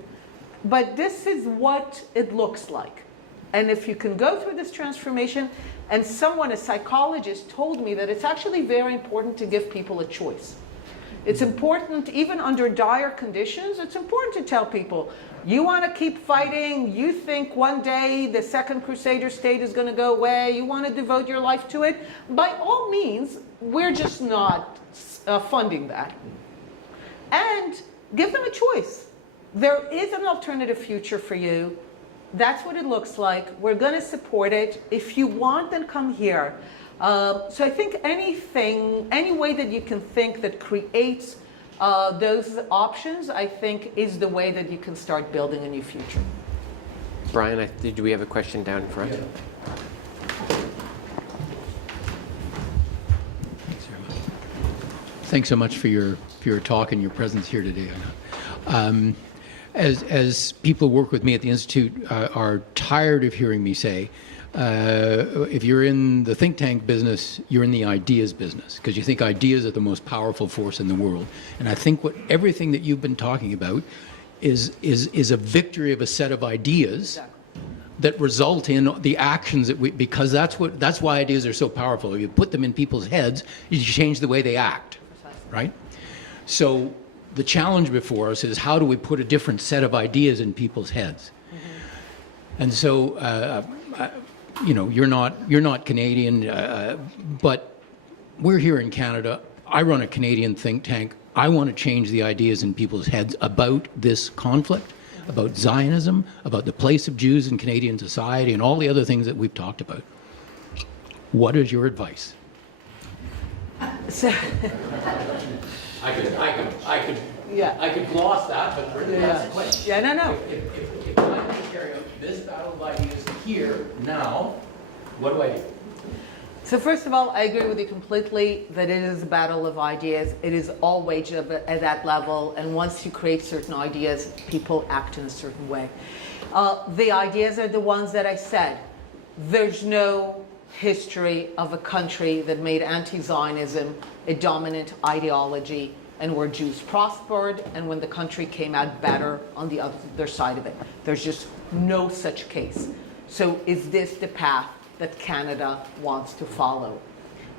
but this is what it looks like. And if you can go through this transformation, and someone, a psychologist, told me that it's actually very important to give people a choice. It's important, even under dire conditions, it's important to tell people, you want to keep fighting, you think one day the Second Crusader state is going to go away, you want to devote your life to it, by all means, we're just not funding that. And give them a choice. There is an alternative future for you. That's what it looks like. We're going to support it. If you want, then come here. So I think any way that you can think that creates those options, I think is the way that you can start building a new future. Brian, do we have a question down front? Yeah. Thanks so much for your talk and your presence here today. As people who work with me at the Institute are tired of hearing me say, if you're in the think tank business, you're in the ideas business, because you think ideas are the most powerful force in the world. And I think everything that you've been talking about is a victory of a set of ideas that result in the actions that because that's why ideas are so powerful. If you put them in people's heads, you change the way they act, right? So the challenge before us is, how do we put a different set of ideas in people's heads? Mm-hmm. And so, you're not Canadian, but we're here in Canada. I run a Canadian think tank. I want to change the ideas in people's heads about this conflict, about Zionism, about the place of Jews in Canadian society, and all the other things that we've talked about. What is your advice? So, I could gloss that, but really that's the question. Yeah, no. If I want to carry out this battle of ideas here, now, what do I do? So first of all, I agree with you completely that it is a battle of ideas. It is all waged at that level, and once you create certain ideas, people act in a certain way. The ideas are the ones that I said. There's no history of a country that made anti-Zionism a dominant ideology and where Jews prospered and when the country came out better on the other side of it. There's just no such case. So is this the path that Canada wants to follow?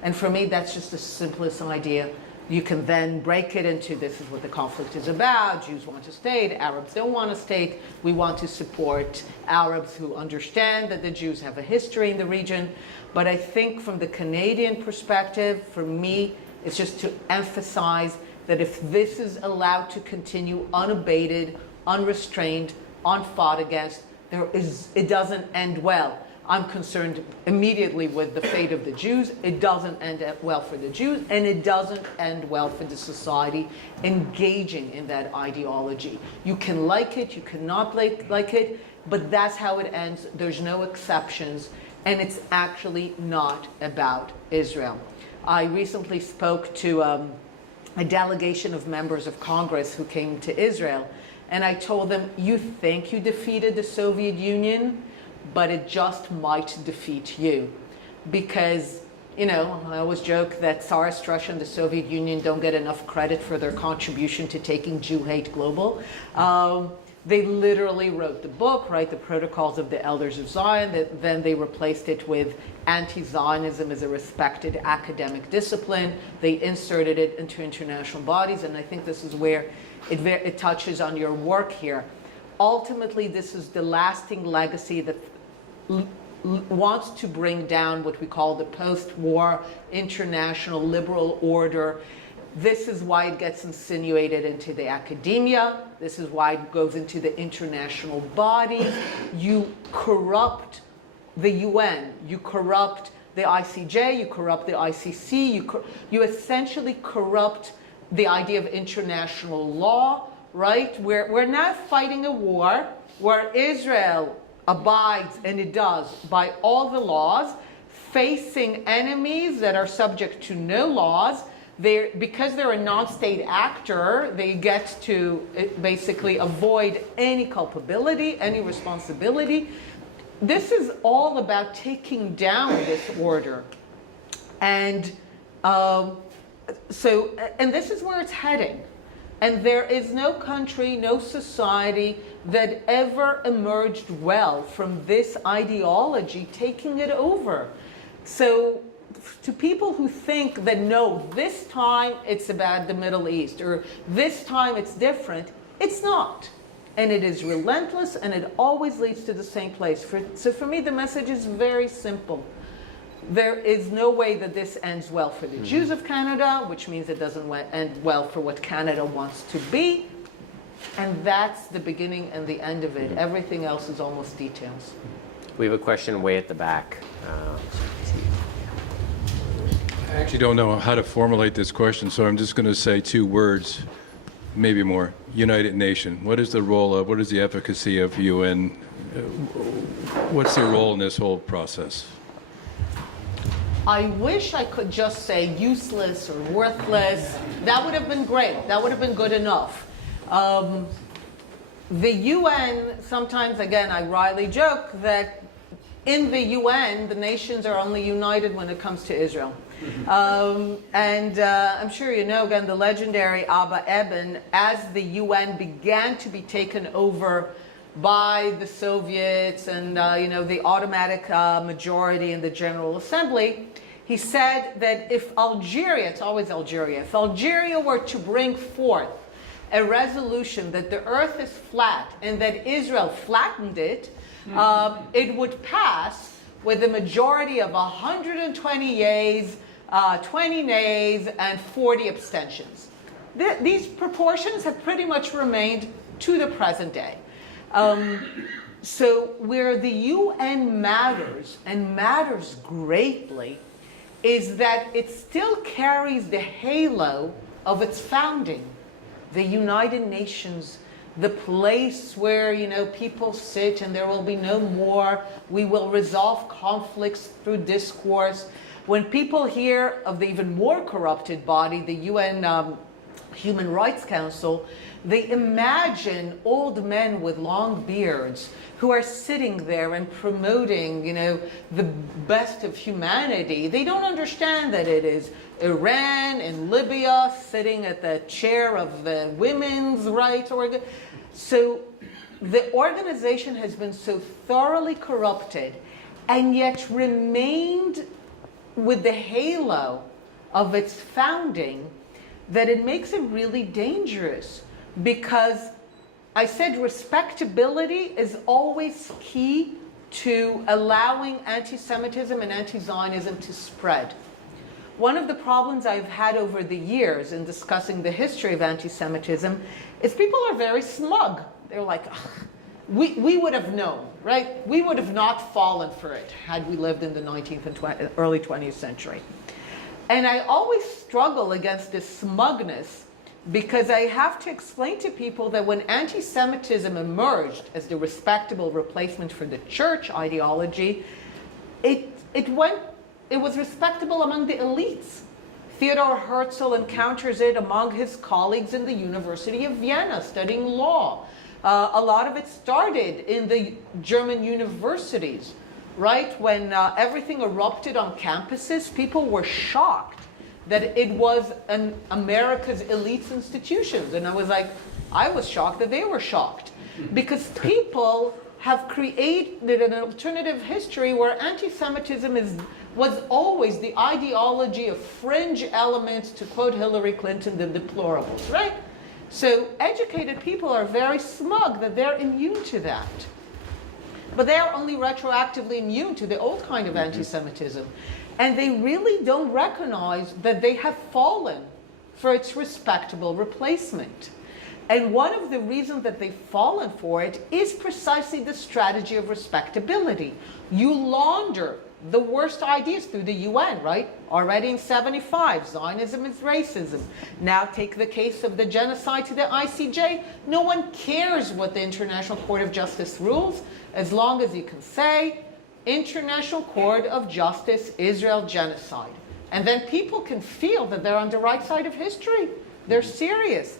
And for me, that's just the simplest idea. You can then break it into this is what the conflict is about. Jews want a state, Arabs don't want a state. We want to support Arabs who understand that the Jews have a history in the region. But I think from the Canadian perspective, for me, it's just to emphasize that if this is allowed to continue unabated, unrestrained, unfought against, it doesn't end well. I'm concerned immediately with the fate of the Jews. It doesn't end well for the Jews, and it doesn't end well for the society engaging in that ideology. You can like it, you cannot like it, but that's how it ends. There's no exceptions, and it's actually not about Israel. I recently spoke to a delegation of members of Congress who came to Israel, and I told them, you think you defeated the Soviet Union, but it just might defeat you. Because, you know, I always joke that Tsarist Russia and the Soviet Union don't get enough credit for their contribution to taking Jew hate global. They literally wrote the book, right, the Protocols of the Elders of Zion, then they replaced it with anti-Zionism as a respected academic discipline. They inserted it into international bodies, and I think this is where it touches on your work here. Ultimately, this is the lasting legacy that wants to bring down what we call the post-war international liberal order. This is why it gets insinuated into the academia. This is why it goes into the international bodies. You corrupt the UN. You corrupt the ICJ. You corrupt the ICC. You essentially corrupt the idea of international law, right? We're now fighting a war where Israel abides, and it does, by all the laws, facing enemies that are subject to no laws. Because they're a non-state actor, they get to basically avoid any culpability, any responsibility. This is all about taking down this order. And and this is where it's heading. And there is no country, no society that ever emerged well from this ideology taking it over. So to people who think that, no, this time it's about the Middle East, or this time it's different, it's not. And it is relentless, and it always leads to the same place. So for me, the message is very simple. There is no way that this ends well for the Jews of Canada, which means it doesn't end well for what Canada wants to be. And that's the beginning and the end of it. Everything else is almost details. We have a question way at the back. I actually don't know how to formulate this question, so I'm just going to say two words, maybe more. United Nation. What is the role of, what is the efficacy of UN? What's their role in this whole process? I wish I could just say useless or worthless. That would have been great. That would have been good enough. The UN, sometimes, again, I wryly joke that in the UN, the nations are only united when it comes to Israel. I'm sure you know, again, the legendary Abba Eban, as the UN began to be taken over by the Soviets and the automatic majority in the General Assembly, he said that if Algeria, it's always Algeria, if Algeria were to bring forth a resolution that the earth is flat and that Israel flattened it, it would pass with a majority of 120 yeas, 20 nays, and 40 abstentions. These proportions have pretty much remained to the present day. So where the UN matters, and matters greatly, is that it still carries the halo of its founding. The United Nations, the place where, people sit and there will be no more. We will resolve conflicts through discourse. When people hear of the even more corrupted body, the UN Human Rights Council, they imagine old men with long beards who are sitting there and promoting, the best of humanity. They don't understand that it is Iran and Libya sitting at the chair of the women's rights organ. So the organization has been so thoroughly corrupted and yet remained with the halo of its founding that it makes it really dangerous, because I said respectability is always key to allowing anti-Semitism and anti-Zionism to spread. One of the problems I've had over the years in discussing the history of anti-Semitism is people are very smug. They're like, we would have known, right? We would have not fallen for it had we lived in the 19th and early 20th century. And I always struggle against this smugness, because I have to explain to people that when anti-Semitism emerged as the respectable replacement for the church ideology, it was respectable among the elites. Theodor Herzl encounters it among his colleagues in the University of Vienna studying law. A lot of it started in the German universities, right? When everything erupted on campuses, people were shocked that it was America's elite institutions. And I was shocked that they were shocked. Because people have created an alternative history where anti-Semitism was always the ideology of fringe elements, to quote Hillary Clinton, the deplorables, right? So educated people are very smug that they're immune to that. But they are only retroactively immune to the old kind of anti-Semitism. And they really don't recognize that they have fallen for its respectable replacement. And one of the reasons that they've fallen for it is precisely the strategy of respectability. You launder the worst ideas through the UN, right? Already in 75, Zionism is racism. Now take the case of the genocide to the ICJ. No one cares what the International Court of Justice rules, as long as you can say, International Court of Justice, Israel genocide. And then people can feel that they're on the right side of history. They're serious.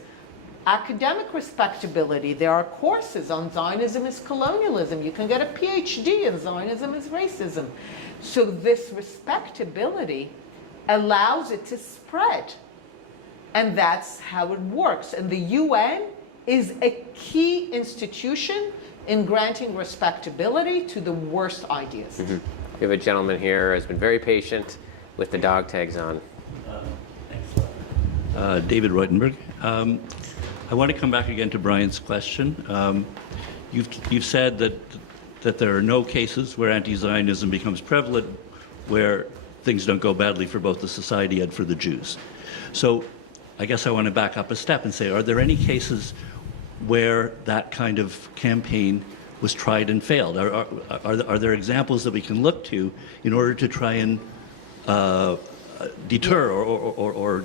Academic respectability. There are courses on Zionism is colonialism. You can get a PhD in Zionism is racism. So this respectability allows it to spread. And that's how it works. And the UN is a key institution in granting respectability to the worst ideas. Mm-hmm. We have a gentleman here who has been very patient with the dog tags on. Thanks. David Reutenberg. I want to come back again to Brian's question. You've said that there are no cases where anti-Zionism becomes prevalent where things don't go badly for both the society and for the Jews. So I guess I want to back up a step and say, are there any cases where that kind of campaign was tried and failed? Are there examples that we can look to in order to try and deter or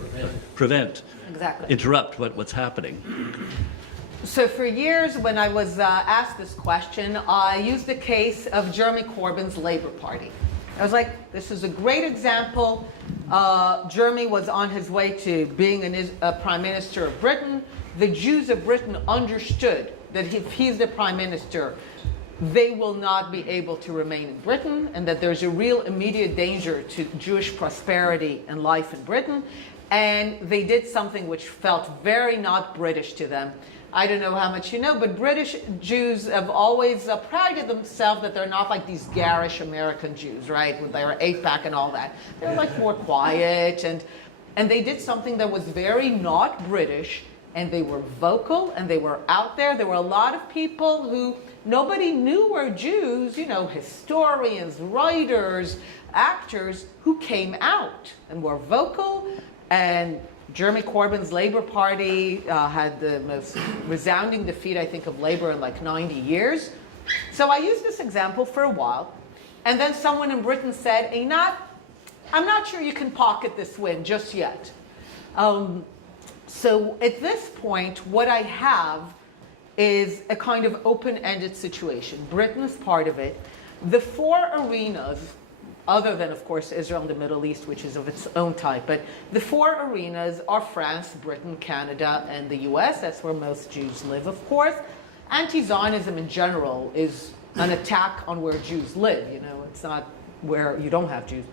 prevent, interrupt what's happening? So for years, when I was asked this question, I used the case of Jeremy Corbyn's Labour Party. I was like, this is a great example. Jeremy was on his way to being a Prime Minister of Britain. The Jews of Britain understood that if he's the Prime Minister, they will not be able to remain in Britain, and that there's a real immediate danger to Jewish prosperity and life in Britain. And they did something which felt very not British to them. I don't know how much you know, but British Jews have always prided themselves that they're not like these garish American Jews, right? With their 8-pack and all that. They're like more quiet, and they did something that was very not British, and they were vocal, and they were out there. There were a lot of people who nobody knew were Jews, you know, historians, writers, actors, who came out and were vocal. And Jeremy Corbyn's Labour Party had the most resounding defeat, I think, of Labour in like 90 years. So I used this example for a while. And then someone in Britain said, Einat, I'm not sure you can pocket this win just yet. So at this point, what I have is a kind of open-ended situation. Britain is part of it. The 4 arenas, other than, of course, Israel and the Middle East, which is of its own type, but the 4 arenas are France, Britain, Canada, and the US. That's where most Jews live, of course. Anti-Zionism in general is an attack on where Jews live. You know, it's not where you don't have Jews.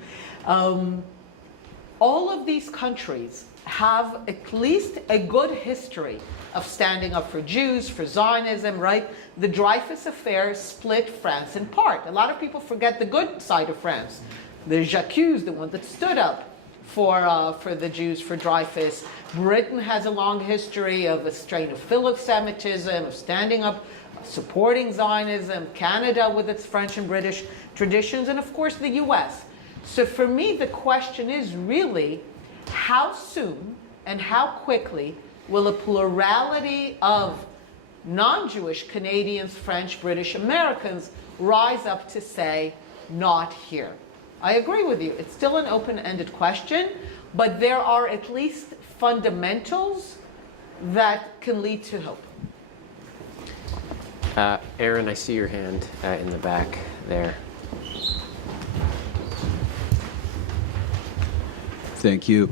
All of these countries have at least a good history of standing up for Jews, for Zionism, right? The Dreyfus affair split France in part. A lot of people forget the good side of France. The J'accuse, the one that stood up for the Jews, for Dreyfus. Britain has a long history of a strain of Philo-Semitism, of standing up, supporting Zionism, Canada with its French and British traditions, and of course the US. So for me, the question is really, how soon and how quickly will a plurality of non-Jewish Canadians, French, British, Americans rise up to say, not here? I agree with you. It's still an open-ended question, but there are at least fundamentals that can lead to hope. Aaron, I see your hand in the back there. Thank you.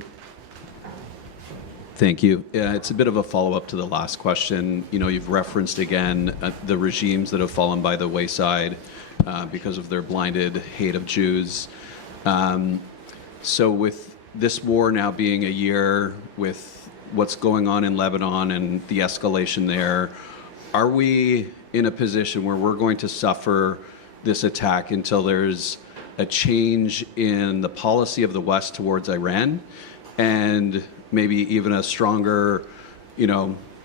Thank you. It's a bit of a follow-up to the last question. You know, you've referenced again the regimes that have fallen by the wayside because of their blinded hate of Jews. So with this war now being a year, with what's going on in Lebanon and the escalation there, are we in a position where we're going to suffer this attack until there's a change in the policy of the West towards Iran, and maybe even a stronger,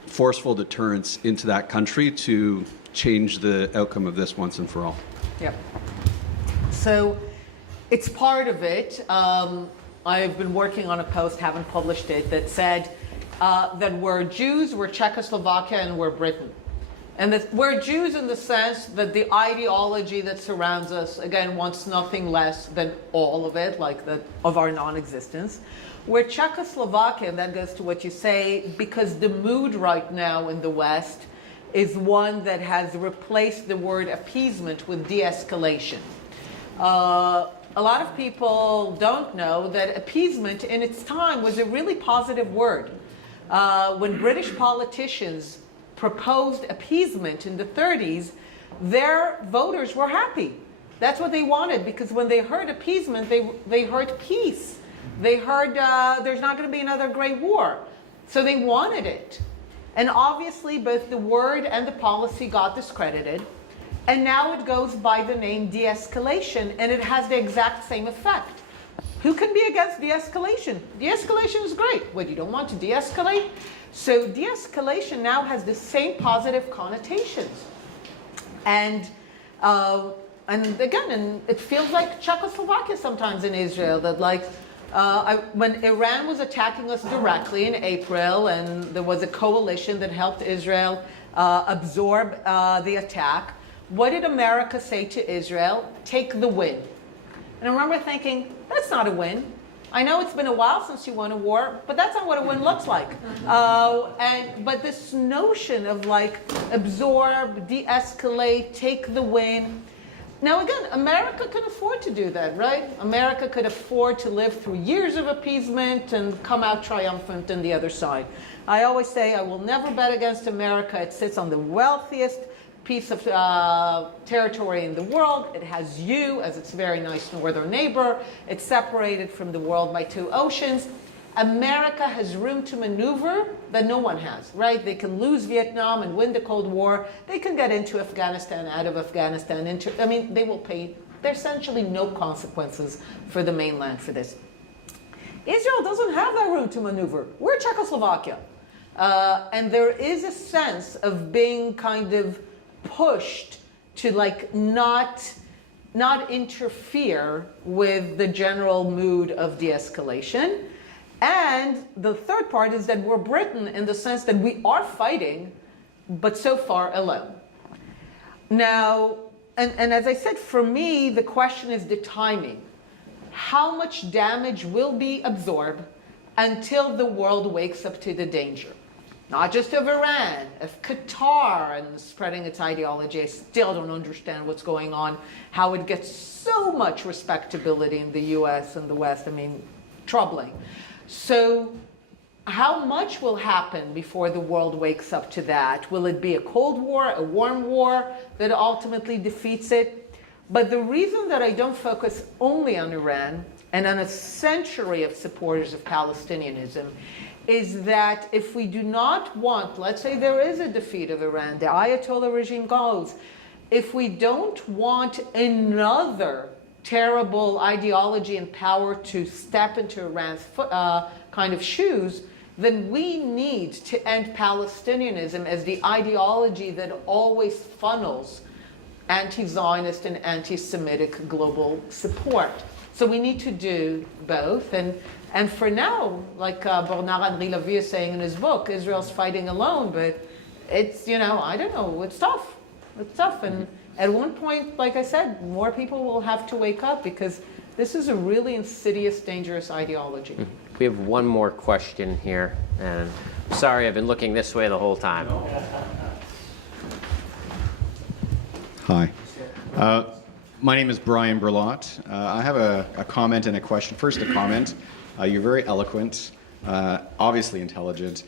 forceful deterrence into that country to change the outcome of this once and for all? Yep. So it's part of it. I've been working on a post, haven't published it, that said that we're Jews, we're Czechoslovakia, and we're Britain. And that we're Jews in the sense that the ideology that surrounds us, again, wants nothing less than all of it, like of our non-existence. We're Czechoslovakia, and that goes to what you say, because the mood right now in the West is one that has replaced the word appeasement with de-escalation. A lot of people don't know that appeasement in its time was a really positive word. When British politicians proposed appeasement in the 30s, their voters were happy. That's what they wanted, because when they heard appeasement, they heard peace. They heard there's not going to be another great war. So they wanted it. And obviously, both the word and the policy got discredited. And now it goes by the name de-escalation, and it has the exact same effect. Who can be against de-escalation? De-escalation is great. What, you don't want to de-escalate? So de-escalation now has the same positive connotations. And again, and it feels like Czechoslovakia sometimes in Israel, that when Iran was attacking us directly in April, and there was a coalition that helped Israel absorb the attack, what did America say to Israel? Take the win. And I remember thinking, that's not a win. I know it's been a while since you won a war, but that's not what a win looks like. But this notion of absorb, de-escalate, take the win. Now again, America can afford to do that, right? America could afford to live through years of appeasement and come out triumphant on the other side. I always say I will never bet against America. It sits on the wealthiest piece of territory in the world. It has you as its very nice northern neighbor. It's separated from the world by 2 oceans. America has room to maneuver that no one has, right? They can lose Vietnam and win the Cold War. They can get into Afghanistan, out of Afghanistan. They will pay. There's essentially no consequences for the mainland for this. Israel doesn't have that room to maneuver. We're Czechoslovakia. And there is a sense of being kind of pushed to not interfere with the general mood of de-escalation. And the third part is that we're Britain in the sense that we are fighting, but so far alone. Now, and as I said, for me, the question is the timing. How much damage will be absorbed until the world wakes up to the danger? Not just of Iran, of Qatar and spreading its ideology. I still don't understand what's going on, how it gets so much respectability in the US and the West. Troubling. So how much will happen before the world wakes up to that? Will it be a Cold War, a warm war that ultimately defeats it? But the reason that I don't focus only on Iran and on a century of supporters of Palestinianism is that if we do not want, let's say there is a defeat of Iran, the Ayatollah regime goes, if we don't want another terrible ideology and power to step into Iran's kind of shoes, then we need to end Palestinianism as the ideology that always funnels anti-Zionist and anti-Semitic global support. So we need to do both. And for now, like Bernard-Henri Lévy is saying in his book, Israel's fighting alone, but it's, I don't know, it's tough. It's tough. And at one point, like I said, more people will have to wake up because this is a really insidious, dangerous ideology. We have one more question here, and sorry, I've been looking this way the whole time. Hi. My name is Brian Berlott. I have a comment and a question. First, a comment. You're very eloquent, obviously intelligent,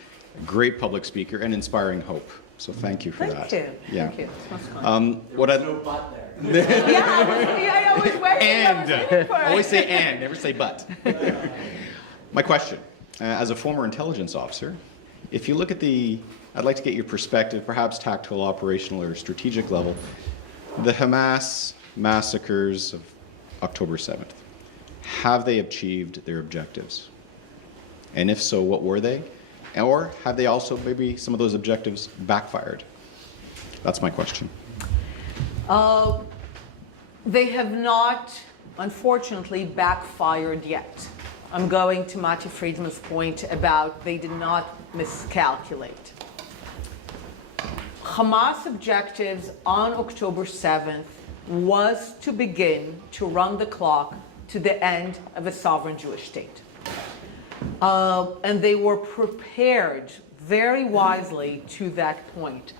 great public speaker, and inspiring hope. So thank you for that. Thank you. Yeah. Thank you. That's kind. What I Yeah, I was waiting. I was waiting for it. always say and, never say but. My question, as a former intelligence officer, if you look at I'd like to get your perspective, perhaps tactical, operational, or strategic level, the Hamas massacres of October 7th. Have they achieved their objectives? And if so, what were they? Or have they also, maybe some of those objectives backfired? That's my question. They have not, unfortunately, backfired yet. I'm going to Mati Friedman's point about they did not miscalculate. Hamas objectives on October 7th was to begin to run the clock to the end of a sovereign Jewish state. And they were prepared very wisely to that point.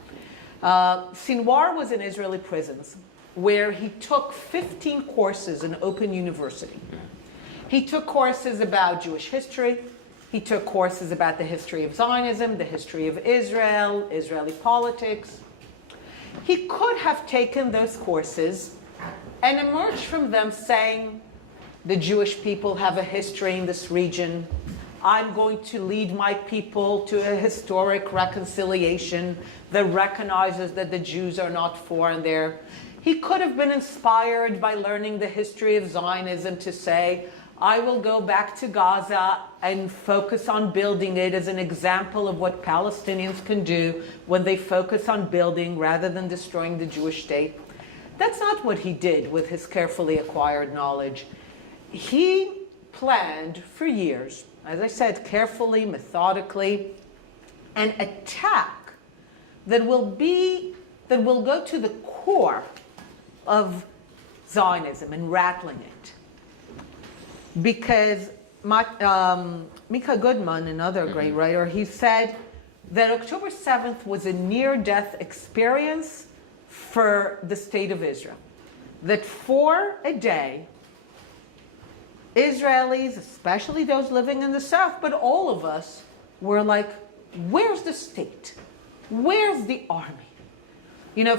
Sinwar was in Israeli prisons where he took 15 courses in Open University. He took courses about Jewish history. He took courses about the history of Zionism, the history of Israel, Israeli politics. He could have taken those courses and emerged from them saying, the Jewish people have a history in this region. I'm going to lead my people to a historic reconciliation that recognizes that the Jews are not foreign there. He could have been inspired by learning the history of Zionism to say, I will go back to Gaza and focus on building it as an example of what Palestinians can do when they focus on building rather than destroying the Jewish state. That's not what he did with his carefully acquired knowledge. He planned for years, as I said, carefully, methodically, an attack that will go to the core of Zionism and rattling it. Because Mika Goodman, another great writer, he said that October 7th was a near-death experience for the state of Israel. That for a day, Israelis, especially those living in the south, but all of us, were like, where's the state? Where's the army?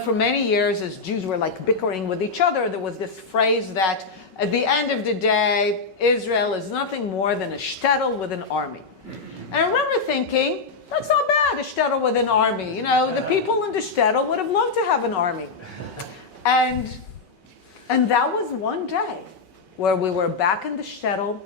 For many years, as Jews were like bickering with each other, there was this phrase that at the end of the day, Israel is nothing more than a shtetl with an army. And I remember thinking, that's not bad, a shtetl with an army. The people in the shtetl would have loved to have an army. And that was one day where we were back in the shtetl.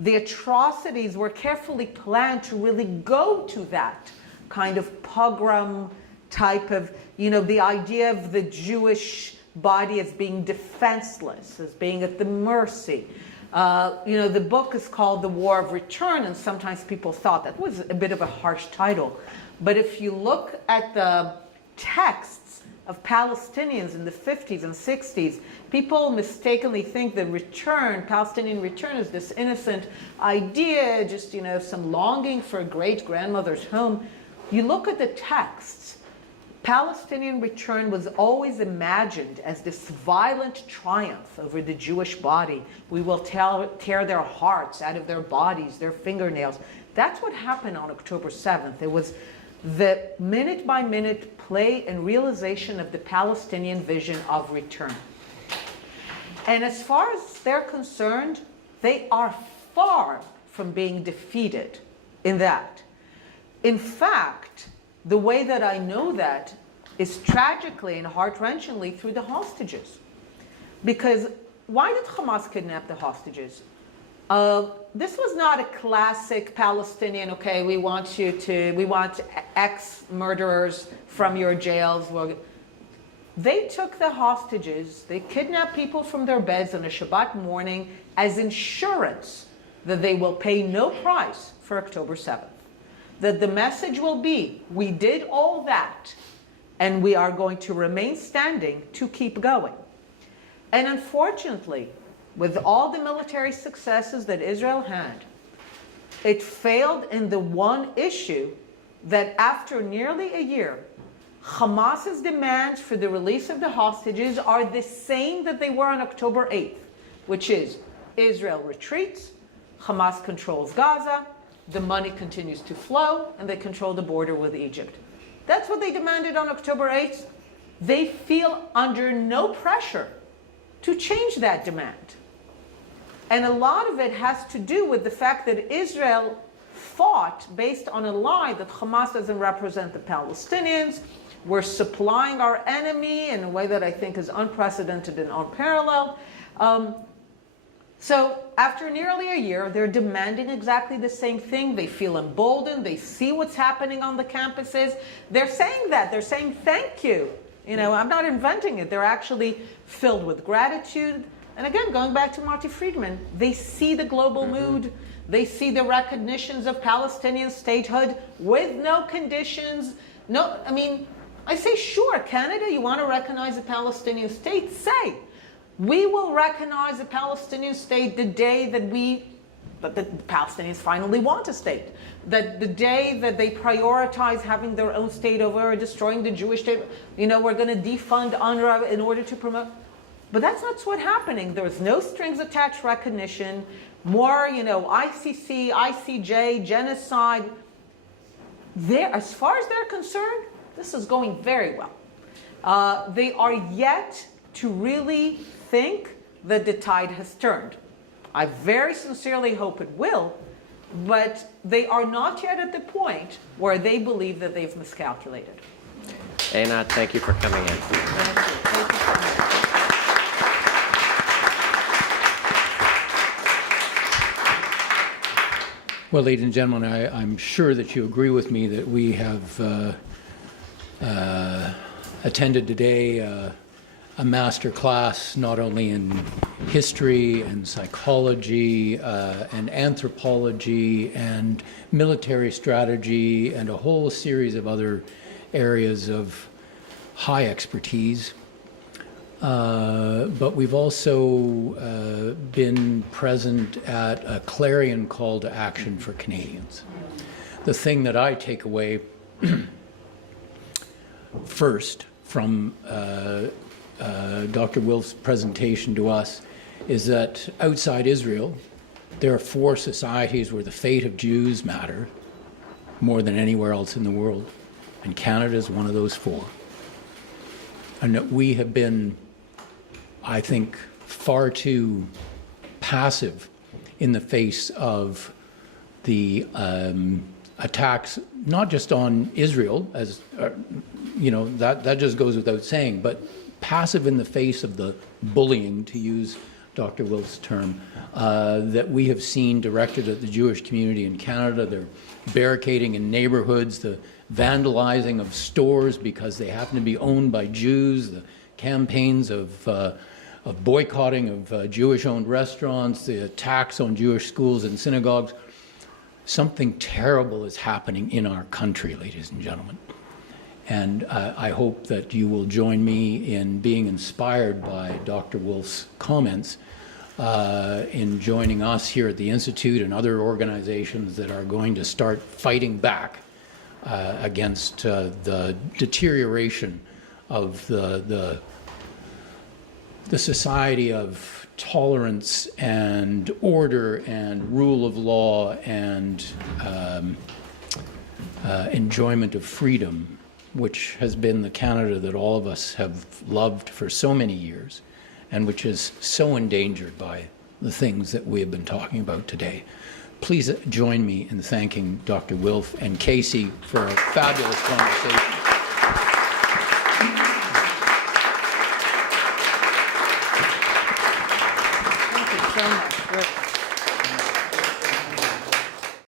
The atrocities were carefully planned to really go to that kind of pogrom type of, the idea of the Jewish body as being defenseless, as being at the mercy. The book is called The War of Return, and sometimes people thought that was a bit of a harsh title. But if you look at the texts of Palestinians in the 50s and 60s, people mistakenly think that Palestinian return is this innocent idea, just, some longing for a great-grandmother's home. You look at the texts, Palestinian return was always imagined as this violent triumph over the Jewish body. We will tear their hearts out of their bodies, their fingernails. That's what happened on October 7th. It was the minute-by-minute play and realization of the Palestinian vision of return. And as far as they're concerned, they are far from being defeated in that. In fact, the way that I know that is tragically and heart-wrenchingly through the hostages. Because why did Hamas kidnap the hostages? This was not a classic Palestinian, okay, we want ex-murderers from your jails. They took the hostages, they kidnapped people from their beds on a Shabbat morning as insurance that they will pay no price for October 7th. That the message will be, we did all that, and we are going to remain standing to keep going. And unfortunately, with all the military successes that Israel had, it failed in the one issue that after nearly a year, Hamas's demands for the release of the hostages are the same that they were on October 8th, which is Israel retreats, Hamas controls Gaza, the money continues to flow, and they control the border with Egypt. That's what they demanded on October 8th. They feel under no pressure to change that demand. And a lot of it has to do with the fact that Israel fought based on a lie that Hamas doesn't represent the Palestinians. We're supplying our enemy in a way that I think is unprecedented and unparalleled. So after nearly a year, they're demanding exactly the same thing. They feel emboldened. They see what's happening on the campuses. They're saying that. They're saying thank you. You know, I'm not inventing it. They're actually filled with gratitude. And again, going back to Marty Friedman, they see the global mood. They see the recognitions of Palestinian statehood with no conditions. No, I mean, I say, sure, Canada, you want to recognize a Palestinian state? Say, we will recognize a Palestinian state the day that the Palestinians finally want a state. That the day that they prioritize having their own state over destroying the Jewish state, you know, we're going to defund UNRWA in order to promote. But that's not what's happening. There's no strings attached recognition, more, you know, ICC, ICJ, genocide. As far as they're concerned, this is going very well. They are yet to really think that the tide has turned. I very sincerely hope it will, but they are not yet at the point where they believe that they've miscalculated. Einat, thank you for coming in. Thank you. Thank you so much. Well, ladies and gentlemen, I'm sure that you agree with me that we have attended today a master class not only in history and psychology and anthropology and military strategy and a whole series of other areas of high expertise. But we've also been present at a clarion call to action for Canadians. The thing that I take away first from Dr. Wilf's presentation to us is that outside Israel, there are 4 societies where the fate of Jews matter more than anywhere else in the world. And Canada is one of those 4. And that we have been, I think, far too passive in the face of the attacks, not just on Israel, as you know, that just goes without saying, but passive in the face of the bullying, to use Dr. Wilf's term, that we have seen directed at the Jewish community in Canada. They're barricading in neighborhoods, the vandalizing of stores because they happen to be owned by Jews, the campaigns of boycotting of Jewish-owned restaurants, the attacks on Jewish schools and synagogues. Something terrible is happening in our country, ladies and gentlemen. And I hope that you will join me in being inspired by Dr. Wilf's comments in joining us here at the Institute and other organizations that are going to start fighting back against the deterioration of the society of tolerance and order and rule of law and enjoyment of freedom, which has been the Canada that all of us have loved for so many years, and which is so endangered by the things that we have been talking about today. Please join me in thanking Dr. Wilf and Casey for a fabulous conversation. so much.